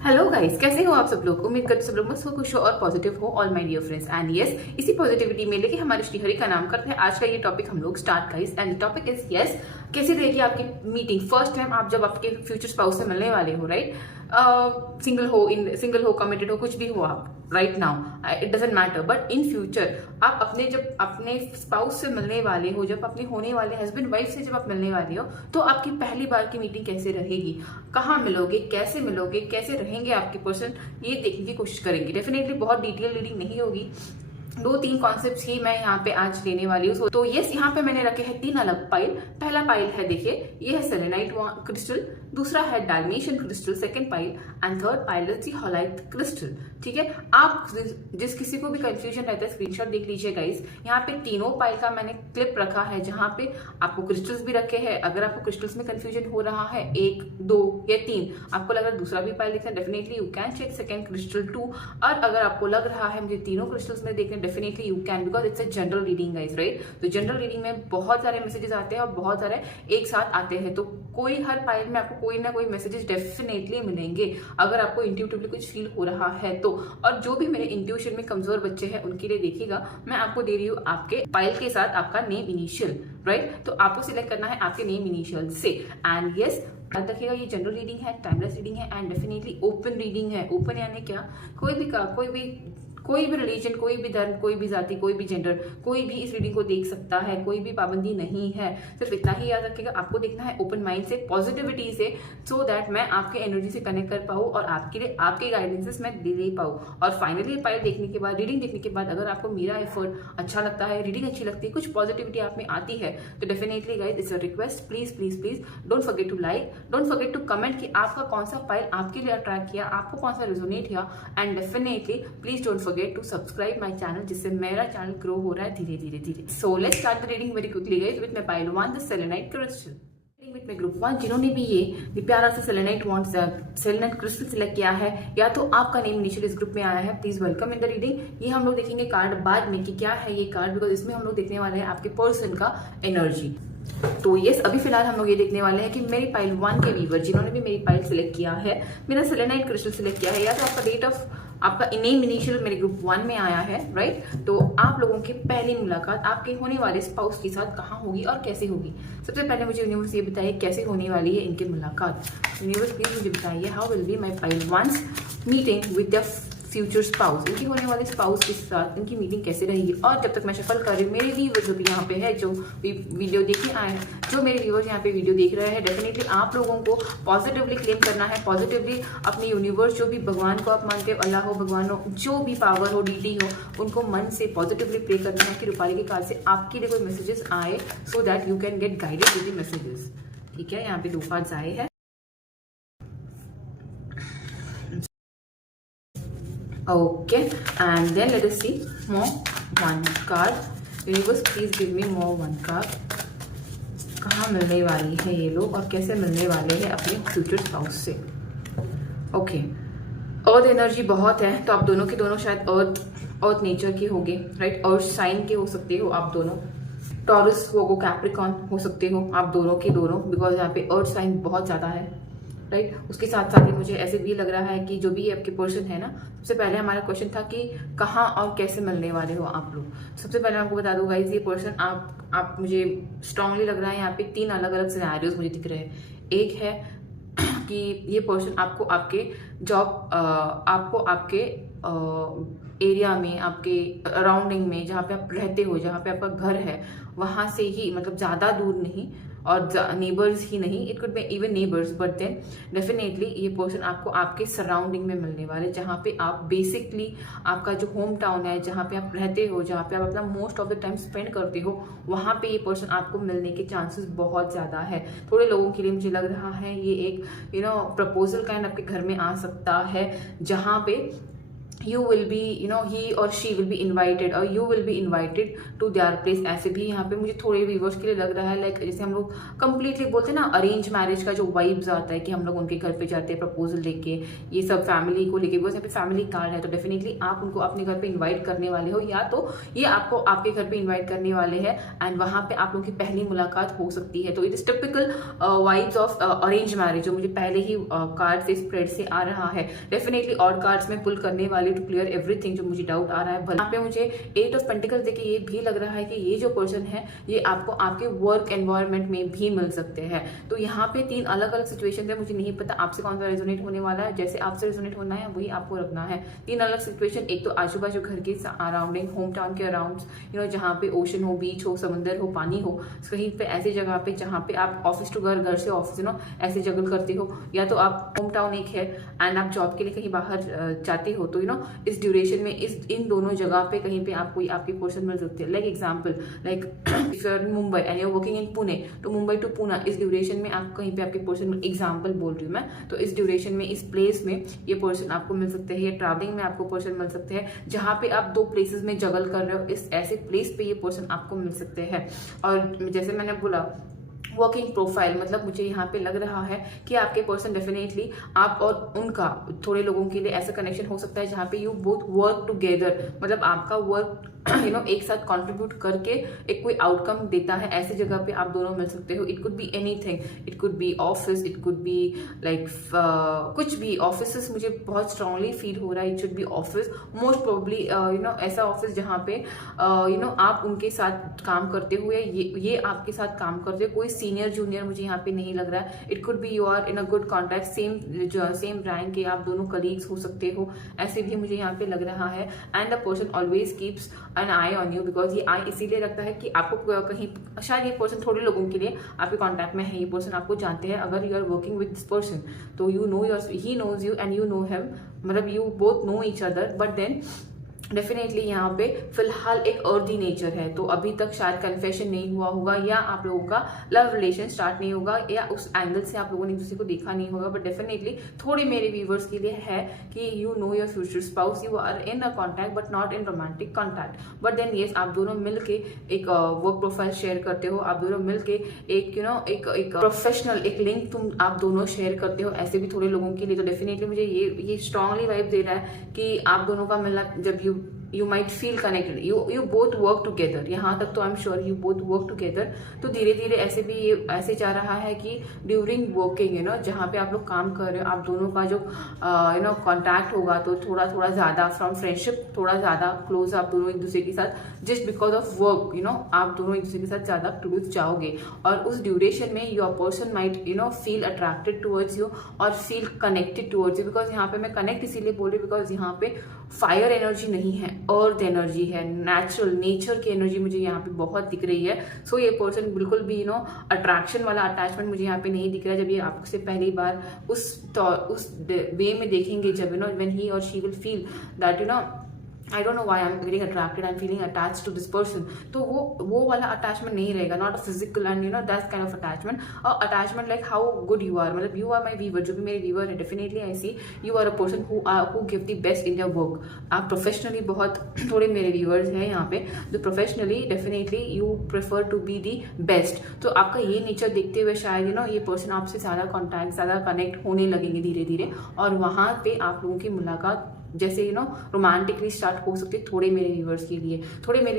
Hello guys, कैसे हो आप सब लोग। उम्मीद करते सब लोग मस्त हो, खुश हो और पॉजिटिव हो। All my dear friends and yes, इसी पॉजिटिविटी में लेके हमारे श्रीहरि का नाम करते हैं आज का ये टॉपिक हम लोग start guys. And topic is yes, कैसी रहेगी आपकी मीटिंग फर्स्ट टाइम आप जब आपके फ्यूचर स्पाउस से मिलने वाले हो, राइट। सिंगल हो कमिटेड हो, कुछ भी हो आप right now, it doesn't matter, but in future आप जब अपने स्पाउस से मिलने वाले हो, जब अपने होने वाले हस्बैंड वाइफ से जब आप मिलने वाले हो, तो आपकी पहली बार की मीटिंग कैसे रहेगी, कहाँ मिलोगे, कैसे रहेंगे आपके पर्सन, ये देखने की कोशिश करेंगे। डेफिनेटली बहुत डिटेल रीडिंग नहीं होगी, 2-3 कॉन्सेप्ट्स ही मैं यहाँ पे आज लेने वाली हूँ। तो यस, यहाँ पे मैंने रखे हैं 3 अलग पाइल। पहला पाइल है, देखिए ये है सेलेनाइट क्रिस्टल, दूसरा है dimension crystal second pile, and third pile है हॉलाइट क्रिस्टल। ठीक है, आप जिस किसी को भी कंफ्यूजन रहता है स्क्रीनशॉट देख लीजिए गाइस। यहाँ पे तीनों पाइल का मैंने क्लिप रखा है जहाँ पे आपको क्रिस्टल्स भी रखे हैं। अगर आपको क्रिस्टल्स में कंफ्यूजन हो रहा है 1, 2 या 3, आपको लग रहा है दूसरा भी पाइल देखना, definitely you can check second crystal 2। और अगर आपको लग रहा है मुझे तीनों क्रिस्टल्स में देखने, definitely you can, because it's a general reading guys, right. तो जनरल रीडिंग में बहुत सारे मैसेजेस आते हैं और बहुत सारे एक साथ आते हैं, तो कोई हर पाइल में आपको कोई ना कोई मैसेजेस डेफिनेटली मिलेंगे अगर आपको इंट्यूटिवली कुछ फील हो रहा है तो। और जो भी मेरे इंट्यूशन में कमजोर बच्चे हैं उनके लिए देखिएगा, मैं आपको दे रही हूँ आपके पाइल के साथ आपका नेम इनिशियल, राइट। तो आपको सिलेक्ट करना है आपके नेम इनिशियल से। एंड यस, याद रखिएगा ये जनरल रीडिंग है, टाइमलेस रीडिंग है एंड डेफिनेटली ओपन रीडिंग है। ओपन यानी क्या, कोई भी रिलीजन, कोई भी धर्म, कोई भी जाति, कोई भी जेंडर, कोई भी इस रीडिंग को देख सकता है, कोई भी पाबंदी नहीं है। सिर्फ इतना ही याद रखिएगा, आपको देखना है ओपन माइंड से, पॉजिटिविटी से, सो दैट मैं आपके एनर्जी से कनेक्ट कर पाऊँ और आपके लिए आपके गाइडेंसेस मैं दे पाऊँ। और फाइनली पाइल देखने के बाद, रीडिंग देखने के बाद, अगर आपको मेरा एफर्ट अच्छा लगता है, रीडिंग अच्छी लगती है, कुछ पॉजिटिविटी आप में आती है, तो definitely guys it's a request, please please please don't forget to like, don't forget to comment कि आपका कौन सा पाइल आपके लिए अट्रैक्ट किया, आपको कौन सा रिजोनेट किया। And definitely please don't forget to subscribe my channel, जिससे मेरा चैनल ग्रो हो रहा है धीरे धीरे धीरे। So let's start the reading very quickly guys with my pile 1 the selenite crystal. With my group 1 जिन्होंने भी ये प्यारा सा सेलेनाइट क्रिस्टल सिलेक्ट किया है, या तो आपका नेम इनिशियल इस ग्रुप में आया है, please welcome in the reading. ये हम लोग देखेंगे कार्ड बाद में कि क्या है ये कार्ड, बिकॉज इसमें हम लोग देखने वाले हैं आपके पर्सन का एनर्जी। तो यस, अभी फिलहाल हम लोग ये देखने वाले हैं कि मेरी पाइल 1 के व्यूवर जिन्होंने भी मेरी पाइल सिलेक्ट किया है, मेरा सेलेनाइट क्रिस्टल सिलेक्ट किया है, या तो आपका डेट ऑफ आपका नेम इनिशियल मेरे ग्रुप 1 में आया है, राइट। तो आप लोगों की पहली मुलाकात आपके होने वाले स्पाउस के साथ कहाँ होगी और कैसे होगी। सबसे पहले मुझे यूनिवर्स ये बताइए कैसे होने वाली है इनकी मुलाकात। यूनिवर्स प्लीज मुझे बताइए how will be my pile 1 meeting with the future spouse, इनकी होने वाले स्पाउस के साथ इनकी मीटिंग कैसे रहेगी। और जब तक मैं शफल कर रही हूँ, मेरे व्यूवर्स जो भी यहाँ पे है, जो वीडियो देखने आए हैं, जो मेरे व्यूवर्स यहाँ पे वीडियो देख रहे हैं, डेफिनेटली आप लोगों को पॉजिटिवली क्लेम करना है, पॉजिटिवली अपने यूनिवर्स, जो भी भगवान को आप मानते हो, अल्लाह हो, भगवान हो, जो भी पावर हो, डीटी हो, उनको मन से पॉजिटिवली प्रे करना है कि रूपाली के कार्ड से आपके लिए कोई मैसेजेस आए, सो that you can get guided with the messages. ठीक है, यहाँ पे 2 कार्ड्स आए हैं। Okay, and then let us see more 1 card. Universe, please give me more 1 card. कहाँ मिलने वाली है ये लोग और कैसे मिलने वाले हैं अपने फ्यूचर स्पाउस से। ओके, अर्थ एनर्जी बहुत है, तो आप दोनों के दोनों शायद अर्थ नेचर के होंगे, राइट। अर्थ साइन के हो सकते हो आप दोनों, टॉरस होगो, कैप्रिकॉन हो सकते हो आप दोनों के दोनों, बिकॉज यहाँ पे अर्थ साइन बहुत ज्यादा है, राइट। उसके साथ साथ ही मुझे ऐसे भी लग रहा है कि जो भी आपके पर्सन है ना, सबसे पहले हमारा क्वेश्चन था कि कहाँ और कैसे मिलने वाले हो आप लोग। सबसे पहले आपको बता दूं गाइस, ये पर्सन आप मुझे स्ट्रांगली लग रहा है, यहाँ पे 3 अलग अलग सिनेरियोस मुझे दिख रहे हैं। एक है कि ये पर्सन आपको आपके जॉब, आपको आपके एरिया में, आपके अराउंडिंग में, जहाँ पे आप रहते हो, जहाँ पे आपका घर है, वहां से ही, मतलब ज़्यादा दूर नहीं और नेबर्स ही नहीं, it could be even neighbours, but then definitely ये पर्सन आपको आपके सराउंडिंग में मिलने वाले, जहाँ पे आप बेसिकली आपका जो होम टाउन है, जहाँ पे आप रहते हो, जहाँ पे आप अपना most of the time spend करते हो, वहाँ पे ये पर्सन आपको मिलने के चांसेस बहुत ज़्यादा है। थोड़े लोगों के लिए मुझे लग रहा है ये एक प्रपोजल काइंड आपके घर में आ सकता है, जहाँ पे you will be, he or she will be invited or you will be invited to their place। ऐसे भी यहाँ पे मुझे थोड़े व्यूवर्स के लिए लग रहा है लाइक जैसे हम लोग कंप्लीटली बोलते हैं ना अरेंज मैरिज का जो वाइब्स आता है कि हम लोग उनके घर पे जाते हैं प्रपोजल लेके, ये सब फैमिली को लेके, बिकॉज यहाँ पे फैमिली कार्ड है तो डेफिनेटली आप उनको अपने घर पे इन्वाइट करने वाले हो या तो ये आपको आपके घर पे इन्वाइट करने वाले हैं एंड वहाँ पे आप लोगों की पहली मुलाकात हो सकती है। तो it is typical vibes of arrange marriage जो मुझे पहले ही कार्ड से स्प्रेड से आ रहा है। डेफिनेटली और कार्ड्स में पुल करने वाले टू क्लियर एवरीथिंग जो मुझे डाउट आ रहा है। यहाँ पे मुझे 8 ऑफ पेंटिकल्स देके ये भी लग रहा है कि ये जो पर्सन है ये आपको आपके वर्क एनवायरनमेंट में भी मिल सकते हैं। तो यहाँ पे 3 अलग अलग सिचुएशन है, मुझे नहीं पता आपसे कौन सा रेजोनेट होने वाला है, जैसे आपसे रेजोनेट होना है वही आपको रखना है। 3 अलग सिचुएशन, एक तो आजू बाजू घर के अराउंडिंग, होम टाउन के अराउंड, जहाँ पे ओशन हो, बीच हो, समंदर हो, पानी हो, कहीं पे ऐसी जगह पे जहाँ पे आप ऑफिस टू घर, घर से ऑफिस ऐसे जगल करते हो, या तो आप होम टाउन एक है एंड आप जॉब के लिए कहीं बाहर जाते हो, तो इस ड्यूरेशन में इन दोनों जगह पे कहीं पे आपको आपकी पर्सन मिल सकती है। Like example, like if you are in Mumbai and you are working in Pune, तो मुंबई टू पुणे इस ड्यूरेशन में आप कहीं पे आपके पर्सन, एग्जांपल बोल रही हूँ मैं, तो इस ड्यूरेशन में इस प्लेस में ये पर्सन आपको मिल सकते हैं, या ट्रैवलिंग में आपको पर्सन मिल सकते हैं जहाँ पे आप 2 प्लेसेस में जगल कर रहे हो, इस ऐसे प्लेस पे ये पर्सन आपको मिल सकते हैं। और जैसे मैंने बोला वर्किंग प्रोफाइल, मतलब मुझे यहाँ पे लग रहा है कि आपके पर्सन डेफिनेटली आप और उनका थोड़े लोगों के लिए ऐसा कनेक्शन हो सकता है जहाँ पे यू बोथ वर्क टुगेदर, मतलब आपका वर्क एक साथ कंट्रीब्यूट करके एक कोई आउटकम देता है, ऐसी जगह पे आप दोनों मिल सकते हो। It could be anything, it could B office, it could be like कुछ भी। ऑफिस मुझे बहुत स्ट्रांगली फील हो रहा है, it should be office most probably, ऐसा ऑफिस जहाँ पे आप उनके साथ काम करते हुए, ये आपके साथ काम करते हुए, कोई सीनियर जूनियर मुझे यहाँ पे नहीं लग रहा है। It could be you are in a good contact, same rank के आप दोनों कलीग्स हो सकते हो, ऐसे भी मुझे यहाँ पे लग रहा है। And the person always keeps an eye on you, because ये आई इसीलिए रखता है कि आपको कहीं शायद ये पर्सन थोड़े लोगों के लिए आपके कॉन्टैक्ट में है, ये पर्सन आपको जानते हैं। अगर you are working with this person तो you know he knows you and you know him, मतलब you both know each other, but then definitely यहाँ पे फिलहाल एक अर्दी नेचर है, तो अभी तक शायद कन्फेशन नहीं हुआ होगा, या आप लोगों का लव रिलेशन स्टार्ट नहीं होगा, या उस एंगल से आप लोगों ने एक दूसरे को देखा नहीं होगा। बट डेफिनेटली थोड़े मेरे व्यूवर्स के लिए है कि you know your future spouse, you are in a contact but not in romantic contact, but then yes आप दोनों मिलके एक वर्क प्रोफाइल शेयर करते हो, आप दोनों मिलके एक एक प्रोफेशनल एक लिंक आप दोनों शेयर करते हो, ऐसे भी थोड़े लोगों के लिए। तो डेफिनेटली मुझे ये स्ट्रांगली वाइब दे रहा है कि आप दोनों का मिलना, जब you might feel connected, you both work together, यहाँ तक तो I am sure you both work together। तो धीरे धीरे ऐसे भी ये ऐसे जा रहा है कि ड्यूरिंग वर्किंग जहाँ पे आप लोग काम कर रहे हो, आप दोनों का जो कॉन्टैक्ट होगा तो थोड़ा थोड़ा ज़्यादा, फ्रॉम फ्रेंडशिप थोड़ा ज़्यादा क्लोज आप दोनों एक दूसरे के साथ, जस्ट बिकॉज ऑफ वर्क आप दोनों एक दूसरे के साथ ज़्यादा क्लोज जाओगे। और उस ड्यूरेशन में your person might feel attracted towards you और feel connected towards you, because यहाँ पे मैं कनेक्ट इसीलिए बोल रही हूँ बिकॉज यहाँ पे फायर एनर्जी नहीं है, अर्थ एनर्जी है, नेचुरल नेचर की एनर्जी मुझे यहाँ पे बहुत दिख रही है। सो ये पर्सन बिल्कुल भी अट्रैक्शन वाला अटैचमेंट मुझे यहाँ पे नहीं दिख रहा है। जब ये आपसे पहली बार उस वे में देखेंगे, जब व्हेन ही और she will feel that I don't know why I'm getting attracted, I'm feeling attached to this person, तो वो वाला attachment नहीं रहेगा, not a physical and that kind of attachment, और attachment like how good you are, मतलब you are my viewer, जो भी मेरे viewer है, definitely I see you are a person who give the best in their work। आप professionally बहुत थोड़े मेरे viewers हैं यहाँ पे जो professionally definitely you prefer to be the best, तो आपका ये nature देखते हुए शायद ये person आपसे ज़्यादा contact, ज़्यादा connect होने लगेंगे धीरे धीरे, और वहाँ पे आप लोगों की मुलाकात जैसे रोमांटिकली स्टार्ट हो सकती है। थोड़े मेरे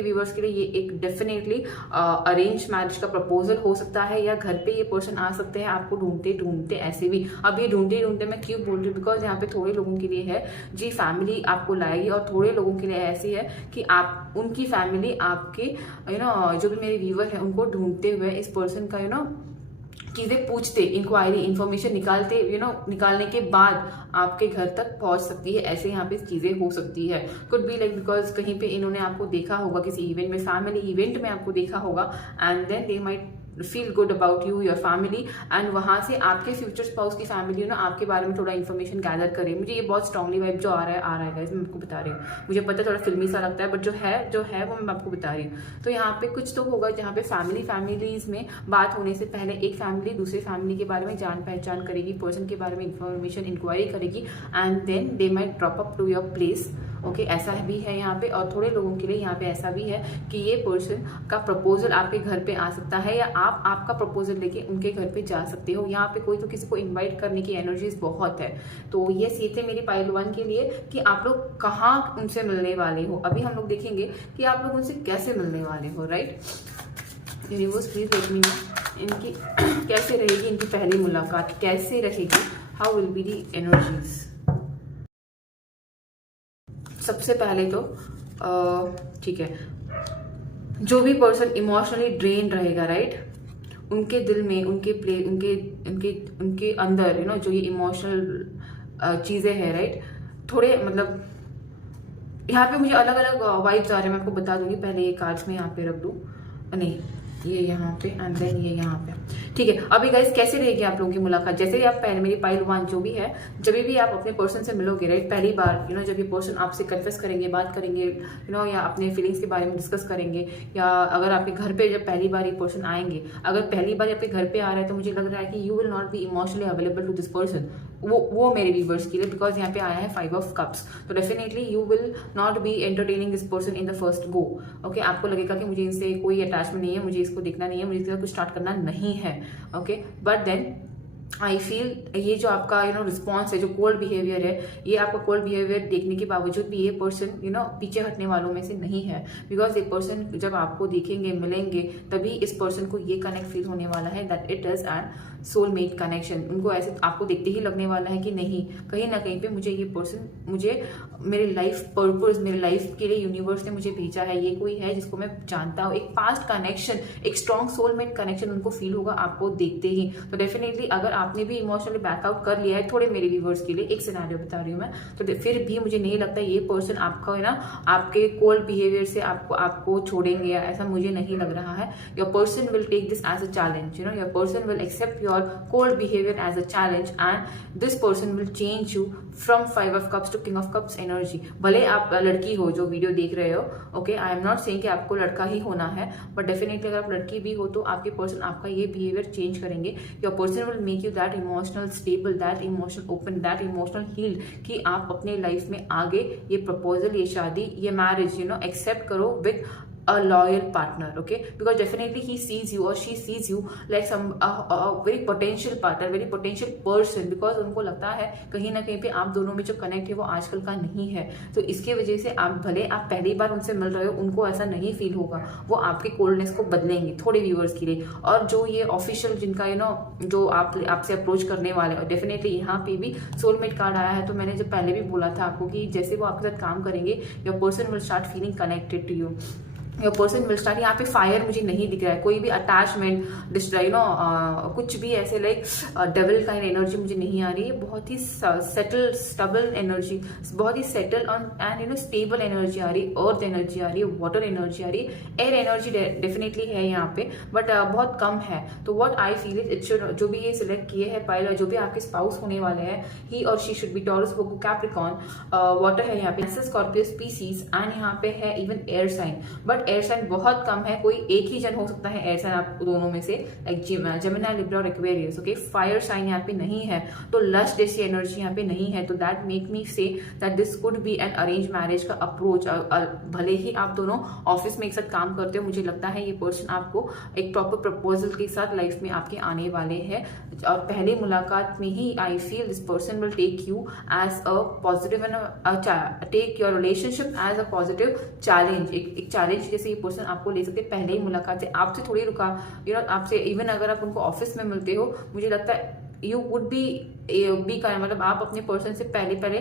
व्यूवर्स के लिए ये एक डेफिनेटली अरेंज मैरिज का प्रपोजल हो सकता है, या घर पे ये पर्सन आ सकते हैं आपको ढूंढते ढूंढते। ऐसे भी अब ये ढूंढते मैं क्यों बोल रही हूँ, बिकॉज यहाँ पे थोड़े लोगों के लिए है जी फैमिली आपको लाएगी, और थोड़े लोगों के लिए ऐसी है कि आप उनकी फैमिली आपके जो भी मेरे व्यूवर है उनको ढूंढते हुए इस पर्सन का चीज़ें पूछते, इंक्वायरी, इन्फॉर्मेशन निकालने के बाद आपके घर तक पहुंच सकती है। ऐसे यहाँ पे चीज़ें हो सकती है। कुड बी लाइक बिकॉज कहीं पे इन्होंने आपको देखा होगा किसी इवेंट में, फैमिली इवेंट में आपको देखा होगा, and then they might feel good about you, your family, and वहाँ से आपके फ्यूचर स्पाउस की फैमिली आपके बारे में थोड़ा इन्फॉर्मेशन गैदर करे। मुझे ये बहुत स्ट्रांगली वाइब जो आ रहा है गाइस, मैं आपको बता रही हूँ। मुझे पता है थोड़ा फिल्मी सा लगता है, बट जो है वो मैं आपको बता रही हूँ। तो यहाँ पे कुछ तो होगा जहाँ पे फैमिलीज में बात होने से पहले एक फैमिली दूसरे फैमिली के बारे में जान पहचान करेगी, पर्सन के बारे में इन्फॉर्मेशन इंक्वायरी करेगी, and then they might drop up to your place okay, ऐसा भी है यहाँ पे। और थोड़े लोगों के लिए यहाँ पे ऐसा भी है कि ये पर्सन का प्रपोजल आपके घर पे आ सकता है, या आप आपका प्रपोजल लेके उनके घर पे जा सकते हो। यहाँ पे कोई तो किसी को इन्वाइट करने की एनर्जीज बहुत है। तो ये थे मेरी पाइल 1 के लिए कि आप लोग कहाँ उनसे मिलने वाले हो। अभी हम लोग देखेंगे कि आप लोग उनसे कैसे मिलने वाले हो, right. Universe please let me no इनकी कैसे रहेगी, इनकी पहली मुलाकात कैसे रहेगी, how will be the energies. सबसे पहले तो ठीक है, जो भी पर्सन इमोशनली ड्रेन रहेगा, राइट, उनके दिल में, उनके उनके अंदर जो ये इमोशनल चीजें हैं, राइट, थोड़े मतलब यहाँ पे मुझे अलग अलग वाइब्स आ रहे हैं। मैं आपको बता दूंगी, पहले ये कार्ड्स में यहाँ पे रख दूँ, नहीं ये यहाँ पे एंड देन ये यहाँ पे, ठीक है। अभी गाइस कैसे रहेगी आप लोगों की मुलाकात, जैसे ही आप पहले मेरी पाइल 1 जो भी है, जब भी आप अपने पर्सन से मिलोगे, राइट, पहली बार जब ये पर्सन आपसे कन्फेस करेंगे, बात करेंगे, या अपने फीलिंग्स के बारे में डिस्कस करेंगे, या अगर आपके घर पे जब पहली बार ये पर्सन आएंगे, अगर पहली बार आपके घर पे आ रहा है तो मुझे लग रहा है कि you will not be emotionally available to this person. वो मेरे व्यूवर्स के लिए, बिकॉज यहाँ पे आया है 5 ऑफ कप्स, तो definitely you will not be entertaining this person in the first go. Okay, आपको लगेगा कि मुझे इनसे कोई अटैचमेंट नहीं है, मुझे इसको देखना नहीं है, मुझे इसके साथ कुछ स्टार्ट करना नहीं है। Okay, but then I feel ये जो आपका रिस्पॉन्स है, जो कोल्ड बिहेवियर है, ये आपका कोल्ड बिहेवियर देखने के बावजूद भी ये पर्सन पीछे हटने वालों में से नहीं है। बिकॉज ये पर्सन जब आपको देखेंगे, मिलेंगे, तभी इस पर्सन को ये कनेक्ट फील होने वाला है that it is and soulmate connection. उनको ऐसे आपको देखते ही लगने वाला है कि नहीं, कहीं ना कहीं पे मुझे ये पर्सन, मुझे मेरे लाइफ पर्पस, मेरे लाइफ के लिए यूनिवर्स ने मुझे भेजा है, ये कोई है जिसको मैं जानता हूँ। एक पास्ट कनेक्शन, एक स्ट्रॉन्ग सोलमेट कनेक्शन उनको फील होगा आपको देखते ही। तो डेफिनेटली अगर आपने भी इमोशनली बैकआउट कर लिया है, थोड़े मेरे व्यूवर्स के लिए एक सिनेरियो बता रही हूँ मैं, तो फिर भी मुझे नहीं लगता ये पर्सन आपका आपके कोल्ड बिहेवियर से आपको छोड़ेंगे, या ऐसा मुझे नहीं लग रहा है। Your person will take this as a challenge, your person will accept your cold behaviour as a challenge and this person will change you from 5 of cups to king of cups energy. भले आप लड़की हो जो video देख रहे हो, okay, I am not saying कि आपको लड़का ही होना है, बट डेफिनेटली अगर आप लड़की भी हो तो आपके पर्सन आपका ये बिहेवियर चेंज करेंगे। Your person will make you that emotional stable, that emotional open, that emotional healed, कि आप अपने लाइफ में आगे ये प्रपोजल, ये शादी, ये मैरिज एक्सेप्ट करो with a loyal partner, okay, because definitely he sees you or she sees you like some a very potential partner, very potential person, because उनको लगता है कहीं ना कहीं पे आप दोनों में जो कनेक्ट है वो आजकल का नहीं है। तो इसके वजह से आप भले आप पहली बार उनसे मिल रहे हो, उनको ऐसा नहीं फील होगा, वो आपके कोल्डनेस को बदलेंगे थोड़े व्यूअर्स के लिए। और जो ये ऑफिशियल जिनका जो आपसे अप्रोच करने वाले, और डेफिनेटली यहाँ पे भी सोलमेट कार्ड आया है। तो मैंने जब पहले भी बोला था आपको कि जैसे वो आपके साथ काम करेंगे, your person will start feeling connected to you, your person will start. यहाँ पे फायर मुझे नहीं दिख रहा है, कोई भी अटैचमेंट, कुछ भी ऐसे लाइक डेविल काइंड एनर्जी मुझे नहीं आ रही है। बहुत ही सेटल स्टेबल एनर्जी, बहुत ही सेटल एंड स्टेबल एनर्जी आ रही है, अर्थ एनर्जी आ रही है, वाटर एनर्जी आ रही है, एयर एनर्जी डेफिनेटली है यहाँ पे, बट बहुत कम है। तो what I feel is it should, जो भी ये सिलेक्ट किए हैं पाइलट, जो भी आपके स्पाउस होने वाले हैं, ही और she should be Taurus, Virgo, Capricorn, water है यहाँ पे, स्कॉर्पियो, स्पीसीज, एंड यहाँ पे है even air sign, but air sign बहुत कम है। कोई एक ही जन हो सकता है एयर साइन आप दोनों में से, लाइक जेमिनी, लिब्रा और एक्वेरियस, ओके। फायर साइन यहाँ पे नहीं है, तो लस्ट जैसी एनर्जी यहाँ पे नहीं है। तो that make me say that this could be an arrange marriage का अप्रोच। भले ही आप दोनों ऑफिस में एक साथ काम करते हो, मुझे लगता है ये पर्सन आपको एक प्रॉपर प्रपोजल के साथ लाइफ में आपके आने वाले हैं। और पहली मुलाकात में ही I feel this person will take you as a positive and take your relationship as a positive challenge, एक चैलेंज जैसे ये पर्सन आपको ले सकते हैं पहले ही मुलाकात से। आपसे थोड़ी रुका, आपसे इवन अगर आप उनको ऑफिस में मिलते हो, मुझे लगता है यू वुड बी मतलब आप अपने पर्सन से पहले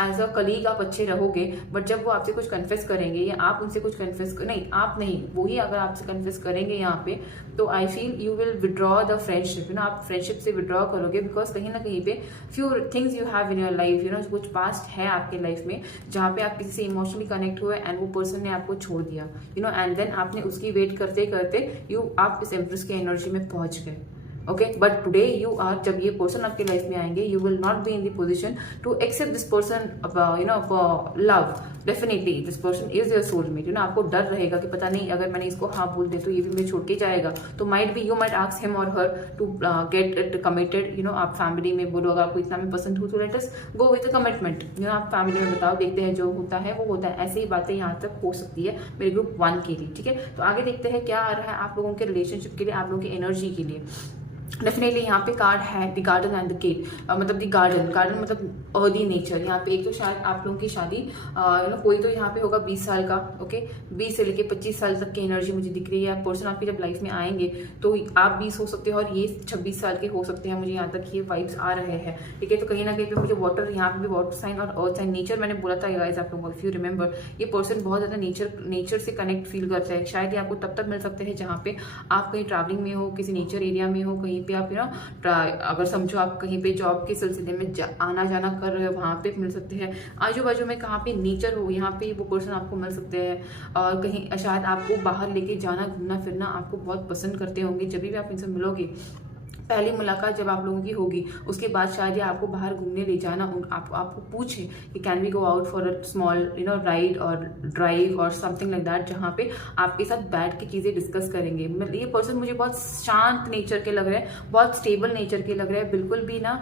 एज अ कलीग आप अच्छे रहोगे, बट जब वो आपसे कुछ कन्फेस करेंगे या आप उनसे कुछ कन्फेस नहीं, आप नहीं, वो ही अगर आपसे कन्फेस करेंगे यहाँ पे, तो I feel you will withdraw the friendship, आप फ्रेंडशिप से विड्रॉ करोगे। बिकॉज कहीं ना कहीं पे few things you have in your life, कुछ पास्ट है आपके लाइफ में जहाँ पे आप किसी से इमोशनली कनेक्ट हुए एंड वो पर्सन ने आपको छोड़ दिया, एंड देन आपने उसकी वेट करते करते आप इस एम्प्रेस की एनर्जी में पहुंच गए। Okay, but today you are, जब ये पर्सन आपके लाइफ में आएंगे, you will not be in the position to accept this person for love. Definitely this person is your soulmate. आपको डर रहेगा कि पता नहीं अगर मैंने इसको हाँ बोल दे तो ये भी मुझे छोड़ के जाएगा, तो might be you might ask him और her to get it committed. आप फैमिली में बोलो अगर आपको इतना में पसंद हो तो let us go with commitment. आप फैमिली में बताओ, देखते हैं जो होता है वो होता है। ऐसे ही बातें यहाँ तक हो सकती है मेरे ग्रुप 1 के लिए। ठीक है, तो आगे देखते हैं क्या आ रहा है आप लोगों के रिलेशनशिप के लिए, आप लोगों की एनर्जी के लिए। डेफिनेटली यहाँ पे कार्ड है the garden and the gate, मतलब द गार्डन मतलब अर्दी नेचर। यहाँ पे एक तो शायद आप लोगों की शादी कोई तो यहाँ पे होगा 20 साल का, ओके, 20 से लेके 25 साल तक की एनर्जी मुझे दिख रही है। पर्सन आपकी जब लाइफ में आएंगे तो आप 20 हो सकते हो और ये 26 साल के हो सकते हैं, मुझे यहाँ तक ये वाइब्स आ रहे हैं। ठीक है, तो कहीं ना कहीं पे मुझे वाटर, यहाँ पे भी वाटर साइन और अर्थ साइन, नेचर मैंने बोला था गाइस आप लोगों को, इफ यू रिमेंबर, ये पर्सन बहुत ज्यादा नेचर से कनेक्ट फील करता है। शायद ये आपको तब तक मिल सकते हैं जहाँ पे आप कहीं ट्रैवलिंग में हो, किसी नेचर एरिया में हो, कहीं पे आप अगर समझो आप कहीं पे जॉब के सिलसिले में आना जाना कर रहे हो, वहां पे मिल सकते हैं। आजू बाजू में कहाँ पे नेचर हो, यहाँ पे वो पर्सन आपको मिल सकते हैं। और कहीं शायद आपको बाहर लेके जाना, घूमना फिरना आपको बहुत पसंद करते होंगे। जब भी आप इनसे मिलोगे, पहली मुलाकात जब आप लोगों की होगी, उसके बाद शायद ये आपको बाहर घूमने ले जाना, आपको पूछे कि can we go out for a small ride और ड्राइव और समथिंग लाइक दैट, जहाँ पे आपके साथ बैठ के चीज़ें डिस्कस करेंगे। ये पर्सन मुझे बहुत शांत नेचर के लग रहे हैं, बहुत स्टेबल नेचर के लग रहे हैं, बिल्कुल भी ना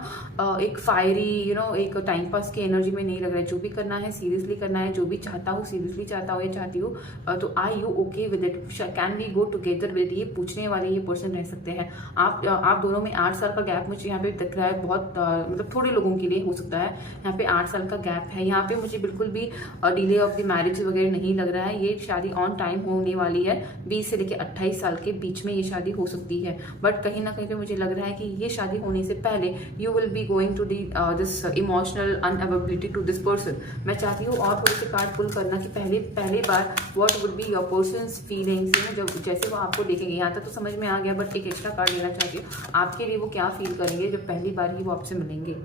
एक फायरी एक टाइम पास की एनर्जी में नहीं लग रहा है। जो भी करना है सीरियसली करना है, जो भी चाहता हूँ सीरियसली चाहता हूँ या चाहती हूँ, तो I you okay with it, can we go together with, ये पूछने वाले ये पर्सन रह सकते हैं। आप दोनों में 8 साल का गैप मुझे यहाँ पे दिख रहा है। बहुत मतलब थोड़े लोगों के लिए हो सकता है यहाँ पे 8 साल का गैप है। यहाँ पे मुझे बिल्कुल भी डिले ऑफ द मैरिज वगैरह नहीं लग रहा है। ये शादी ऑन टाइम होने वाली है। 20 से लेकर 28 साल के बीच में ये शादी हो सकती है। बट कहीं ना कहीं पे मुझे लग रहा है कि ये शादी होने से पहले you will be going to this emotional unavailability to this person. मैं चाहती हूँ और थोड़े से कार्ड पुल करना कि पहली बार what would be your person's feelings, जब जैसे वो आपको देखेंगे। यहाँ तक तो समझ में आ गया, बट एक एक्स्ट्रा कार्ड लेना चाहती हूँ आपके लिए। वो क्या फील करेंगे जब पहली बार ही वो आपसे मिलेंगे।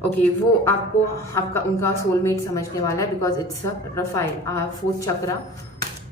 ओके, वो आपको उनका सोलमेट समझने वाला है, because it's a Raphael, 4th chakra,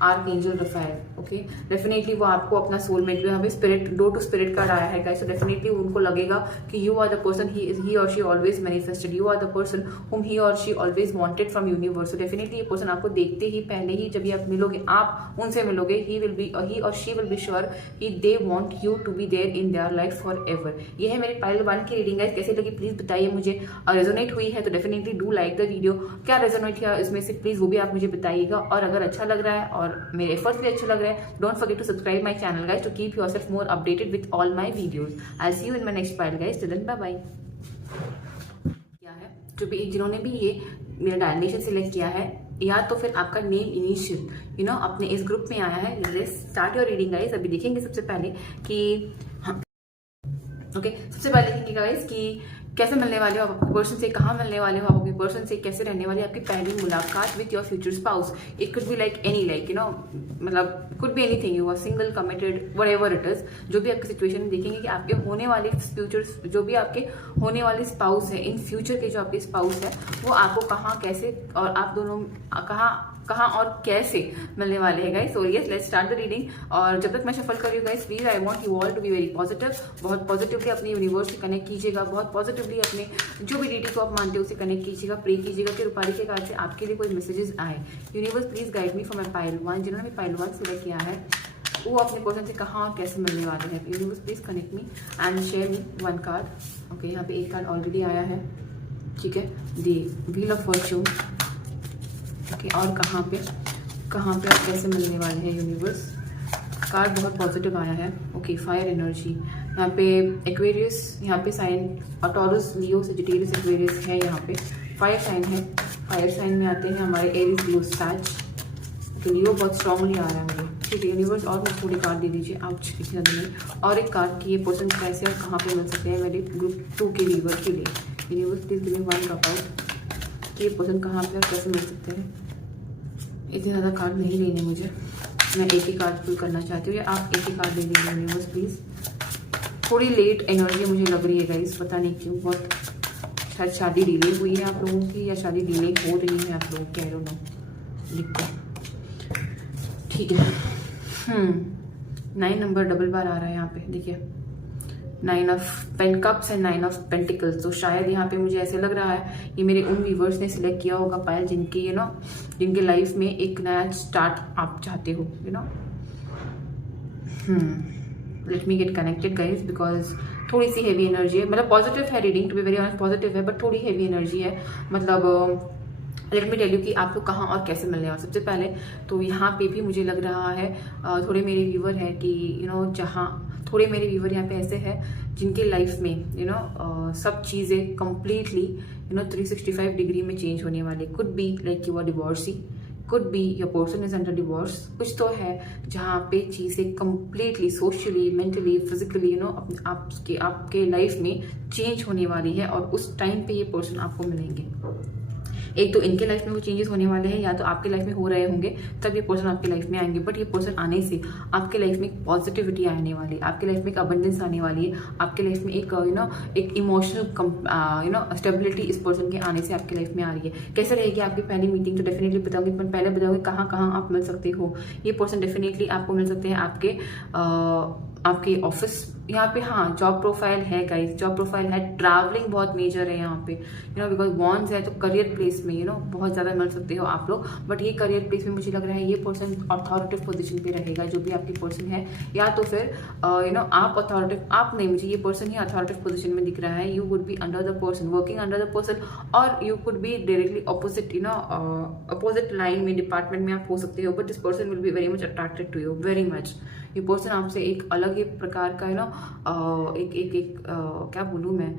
archangel Raphael. Okay, definitely वो आपको अपना सोलमेट, यहाँ पे spirit, door to spirit card आया है गाइस। सो डेफिनेटली उनको लगेगा कि you are the person he और she always manifested, you are the person whom he और she always wanted from universe. So definitely ये पर्सन आपको देखते ही पहले ही, जब भी आप मिलोगे, आप उनसे मिलोगे, ही और she will be sure that they want you to be there in their life forever. ये है मेरे पाइल 1 की रीडिंग गाइस। कैसे लगी प्लीज बताइए मुझे। रेजोनेट हुई है तो definitely do like the video. क्या रेजोनेट किया इसमें से प्लीज वो भी आप मुझे बताइएगा। और अगर अच्छा लग रहा है और मेरे एफर्ट्स भी अच्छे लग रहे हैं, don't forget to subscribe my channel guys to keep yourself more updated with all my videos. I see you in my next pile guys. Till then bye bye. क्या है जो भी जिन्होंने भी ये मेरा डायमेंशन सिलेक्ट किया है, या तो फिर आपका नेम इनिशियल अपने इस ग्रुप में आया है, let's start your reading guys. अभी देखेंगे सबसे पहले कि सबसे पहले देखेंगे गाइस कि कैसे मिलने वाले हो आप अपने पर्सन से, कहाँ मिलने वाले हो आप अपने पर्सन से, कैसे रहने वाली आपकी पहली मुलाकात with your future spouse. It could be like any मतलब could be anything, you are single, committed, whatever it is. जो भी आपकी सिचुएशन में देखेंगे कि आपके होने वाले फ्यूचर, जो भी आपके होने वाले स्पाउस है, इन फ्यूचर के जो आपके स्पाउस है, वो आपको कहाँ, कैसे और आप दोनों कहाँ और कैसे मिलने वाले हैं guys. So yes, let's start the reading. और जब तक मैं शफल कर रही हूँ guys, please I want you all to be very positive. बहुत पॉजिटिवली अपने यूनिवर्स से कनेक्ट कीजिएगा, बहुत पॉजिटिवली अपने जो भी डीटी को आप मानते हो उसे कनेक्ट कीजिएगा, प्रे कीजिएगा कि रूपाली के कार्ड से आपके लिए कोई मैसेजेस आए। Universe please guide me for my pile 1। जिन्होंने भी पाइल 1 सिलेक्ट किया है वो अपने पर्सन से कहाँ और कैसे मिलने वाले हैं। Universe please connect me and share me 1 card. Okay, यहाँ पे एक कार्ड ऑलरेडी आया है, ठीक है, the wheel of Fortune. Okay, और कहाँ पे आप कैसे मिलने वाले हैं। यूनिवर्स कार्ड बहुत पॉजिटिव आया है। ओके, फायर एनर्जी, यहाँ पे एक्वेरियस, यहाँ पे साइन टॉरस, लियो, सजिटेरियस, एक्वेरियस है। यहाँ पे फायर साइन है। फायर साइन में आते हैं हमारे एरीज, लियो, सैज। ओके, लियो बहुत स्ट्रांगली आ रहा है मुझे, ठीक है। यूनिवर्स और मुझे थोड़ी कार्ड दे दीजिए, आउच दिखने में। और एक कार्ड की ये पर्सन कैसे और कहाँ पे मिल सकते हैं मेरे ग्रुप 2 के लीवर के लिए। Universe please give me 1 drop out कि ये पर्सन कहाँ पे और कैसे मिल सकते हैं। इतने ज़्यादा कार्ड नहीं लेने मुझे, मैं एक ही कार्ड पुल करना चाहती हूँ, या आप एक ही कार्ड दे दीजिए यूनिवर्स प्लीज़। थोड़ी लेट एनर्जी मुझे लग रही है गाइस, पता नहीं क्यों। बहुत शायद शादी डिले हुई है आप लोगों की, या शादी डिले हो रही है आप लोगों की, आई डोंट नो। लिखो, ठीक है। 9 नंबर डबल बार आ रहा है यहाँ पे, देखिए 9 ऑफ पेन कप्स एंड 9 ऑफ पेंटिकल्स। तो शायद यहाँ पे मुझे ऐसे लग रहा है ये मेरे उन व्यूवर्स ने सिलेक्ट किया होगा पायल, जिनकी जिनके लाइफ में एक नया स्टार्ट आप चाहते हो, let me get connected guys, because थोड़ी सी हैवी एनर्जी है। मतलब पॉजिटिव है reading, to be very honest positive है, बट थोड़ी हैवी एनर्जी है। मतलब लेट मी टेल यू कि आपको कहाँ और कैसे मिलने वाला। सबसे पहले तो यहाँ पे भी मुझे लग रहा है थोड़े मेरे व्यूवर है कि जहाँ थोड़े मेरे व्यूवर यहाँ पे ऐसे हैं जिनके लाइफ में सब चीज़ें कम्प्लीटली 365 डिग्री में चेंज होने वाले। Could be like you are divorcee, could be your person is under divorce. कुछ तो है जहाँ पे चीज़ें कम्प्लीटली सोशली, मेंटली, फिजिकली आपके लाइफ में चेंज होने वाली है, और उस टाइम पे ये पर्सन आपको मिलेंगे। एक तो इनके लाइफ में वो चेंजेस होने वाले हैं, या तो आपके लाइफ में हो रहे होंगे तब ये पर्सन आपके लाइफ में आएंगे। बट ये पर्सन आने से आपके लाइफ में एक पॉजिटिविटी आने वाली है, आपके लाइफ में एक अबंडेंस आने वाली है, आपके लाइफ में एक इमोशनल स्टेबिलिटी इस पर्सन के आने से आपके लाइफ में आ रही है। कैसे रहेगी आपकी पहली मीटिंग, तो डेफिनेटली बताऊंगी, पर पहले बताऊंगी कहाँ कहाँ आप मिल सकते हो। ये पर्सन डेफिनेटली आपको मिल सकते हैं आपके ऑफिस यहाँ पे। हाँ, जॉब प्रोफाइल है गाइस, जॉब प्रोफाइल है, ट्रैवलिंग बहुत मेजर है यहाँ पे, बिकॉज वॉन्स है, तो करियर प्लेस में बहुत ज़्यादा मिल सकते हो आप लोग। बट ये करियर प्लेस में मुझे लग रहा है ये पर्सन अथॉरिटिव पोजीशन पे रहेगा, जो भी आपकी पर्सन है, या तो फिर आप अथॉरिटिव, आप नहीं, मुझे ये पर्सन ही अथॉरिटिव पोजीशन में दिख रहा है। You would be under the person, working under the person, और you could be directly opposite opposite line में, डिपार्टमेंट में आप हो सकते हो। But this person will be very much attracted to you, very much. ये पर्सन आपसे एक अलग ही प्रकार का क्या बोलूँ मैं,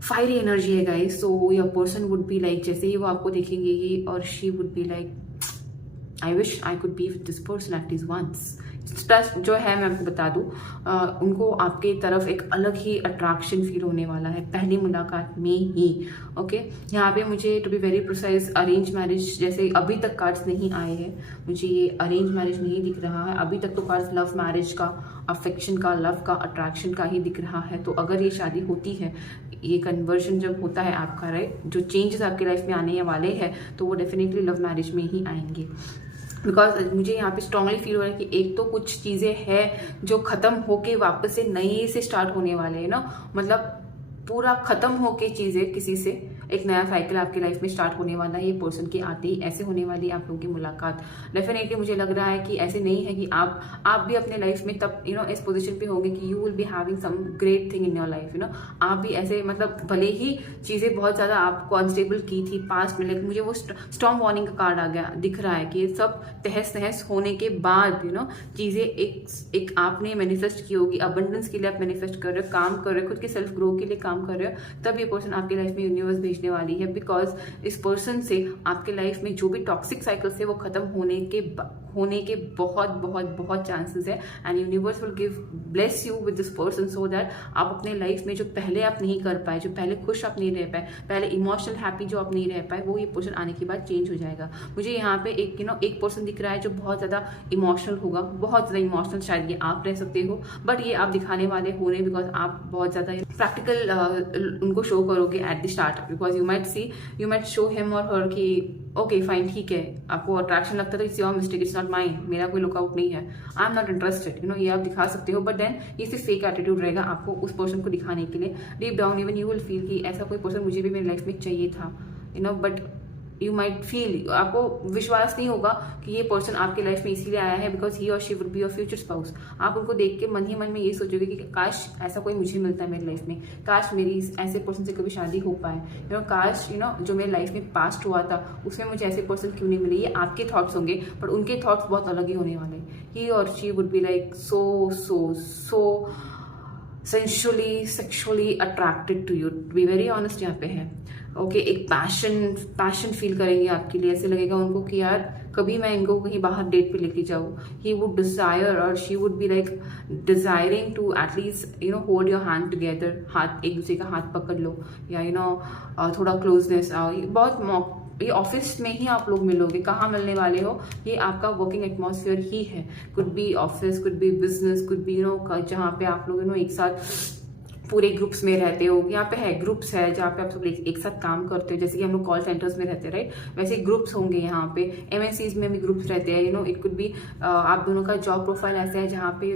फायरी एनर्जी है guys. So your person would be like, जैसे ही वो आपको देखेंगे ही, और she would be like, I wish I could be with this person at least once. Trust जो है, मैं आपको बता दूं, उनको आपके तरफ एक अलग ही अट्रैक्शन फील होने वाला है पहली मुलाकात में ही। ओके, यहाँ पे मुझे to be very precise arrange marriage जैसे अभी तक कार्ड्स नहीं आए हैं, मुझे ये अरेंज मैरिज नहीं दिख रहा है अभी तक। तो कार्ड्स लव मैरिज का, अफेक्शन का, लव का, अट्रैक्शन का ही दिख रहा है। तो अगर ये शादी होती है, ये कन्वर्जन जब होता है आपका, राइट, जो चेंजेस आपके लाइफ में आने वाले हैं, तो वो डेफिनेटली लव मैरिज में ही आएंगे। बिकॉज मुझे यहाँ पे स्ट्रांगली फील हो रहा है कि एक तो कुछ चीज़ें हैं जो ख़त्म होके वापस से नए से स्टार्ट होने वाले हैं मतलब पूरा ख़त्म होके चीज़ें किसी से एक नया साइकिल आपकी लाइफ में स्टार्ट होने वाला है। ये पर्सन की आते ही ऐसे होने वाली है आप लोगों की मुलाकात। डेफिनेटली मुझे लग रहा है कि ऐसे नहीं है कि आप भी अपने लाइफ में तब इस पोजीशन पे होंगे कि you will be having some great thing in your life आप भी ऐसे, मतलब भले ही चीज़ें बहुत ज़्यादा आपको अनस्टेबल की थी पास्ट में, लेकिन मुझे वो स्टॉर्म वार्निंग का कार्ड आ गया, दिख रहा है कि ये सब तहस नहस होने के बाद चीज़ें एक आपने मैनिफेस्ट की होगी, अबंडेंस के लिए आप मैनिफेस्ट कर रहे हो, काम कर रहे हो, खुद के सेल्फ ग्रो के लिए काम कर रहे हो, तब ये पर्सन आपकी लाइफ में यूनिवर्स भेजने वाली है। बिकॉज इस पर्सन से आपके लाइफ में जो भी टॉक्सिक साइकिल्स है वो खत्म होने के बहुत बहुत बहुत चांसेस है, and universe will give bless you with this person so that आप अपने लाइफ में जो पहले आप नहीं कर पाए, जो पहले खुश आप नहीं रह पाए, पहले इमोशनल हैप्पी जो आप नहीं रह पाए, वो ये पर्सन आने के बाद चेंज हो जाएगा। मुझे यहाँ पे एक पर्सन दिख रहा है जो बहुत ज़्यादा इमोशनल होगा, बहुत ज़्यादा इमोशनल, शायद ये आप रह सकते हो, बट ये आप दिखाने वाले हो रहे बिकॉज आप बहुत ज़्यादा प्रैक्टिकल उनको शो करोगे at the start, because you might show him और हर कि ओके फाइन, ठीक है, आपको अट्रैक्शन लगता है तो it's your mistake, it's not mine, मेरा कोई लुकआउट नहीं है, आई एम नॉट इंटरेस्टेड, ये आप दिखा सकते हो। बट देन ये सिर्फ फेक एटीट्यूड रहेगा आपको उस पर्सन को दिखाने के लिए। Deep down even you will feel कि ऐसा कोई पर्सन मुझे भी मेरी लाइफ में चाहिए था, बट यू माइट फील, आपको विश्वास नहीं होगा कि ये पर्सन आपके लाइफ में इसीलिए आया है बिकॉज ही और she would be your future spouse. आप उनको देख के मन ही मन में ये सोचोगे कि काश ऐसा कोई मुझे मिलता है मेरी लाइफ में, काश मेरी ऐसे पर्सन से कभी शादी हो पाए, काश जो मेरी लाइफ में पास्ट हुआ था उसमें मुझे ऐसे पर्सन क्यों नहीं मिले। ये आपके थॉट्स होंगे, पर उनके थॉट्स बहुत अलग ही होने वाले। ही और she would be like so sensually sexually attracted to you, to be very honest यहाँ पे है। ओके, एक पैशन फील करेंगे आपके लिए, ऐसे लगेगा उनको कि यार कभी मैं इनको कहीं बाहर डेट पे लेके जाऊँ। ही वुड डिजायर और she would be like desiring to at least hold your hand together, हाथ एक दूसरे का हाथ पकड़ लो, या थोड़ा क्लोजनेस आओ। ये ऑफिस में ही आप लोग मिलोगे, कहाँ मिलने वाले हो, ये आपका वर्किंग एटमॉस्फेयर ही है। Could be office, could be business, could be जहाँ पे आप लोग एक साथ पूरे ग्रुप्स में रहते हो, यहाँ पे है ग्रुप्स है जहाँ पे आप सब एक साथ काम करते हो, जैसे कि हम लोग कॉल सेंटर्स में रहते हैं राइट, वैसे ग्रुप्स होंगे यहाँ पे। एमएनसीज में भी ग्रुप्स रहते हैं, इट कुड बी आप दोनों का जॉब प्रोफाइल ऐसा है जहाँ पे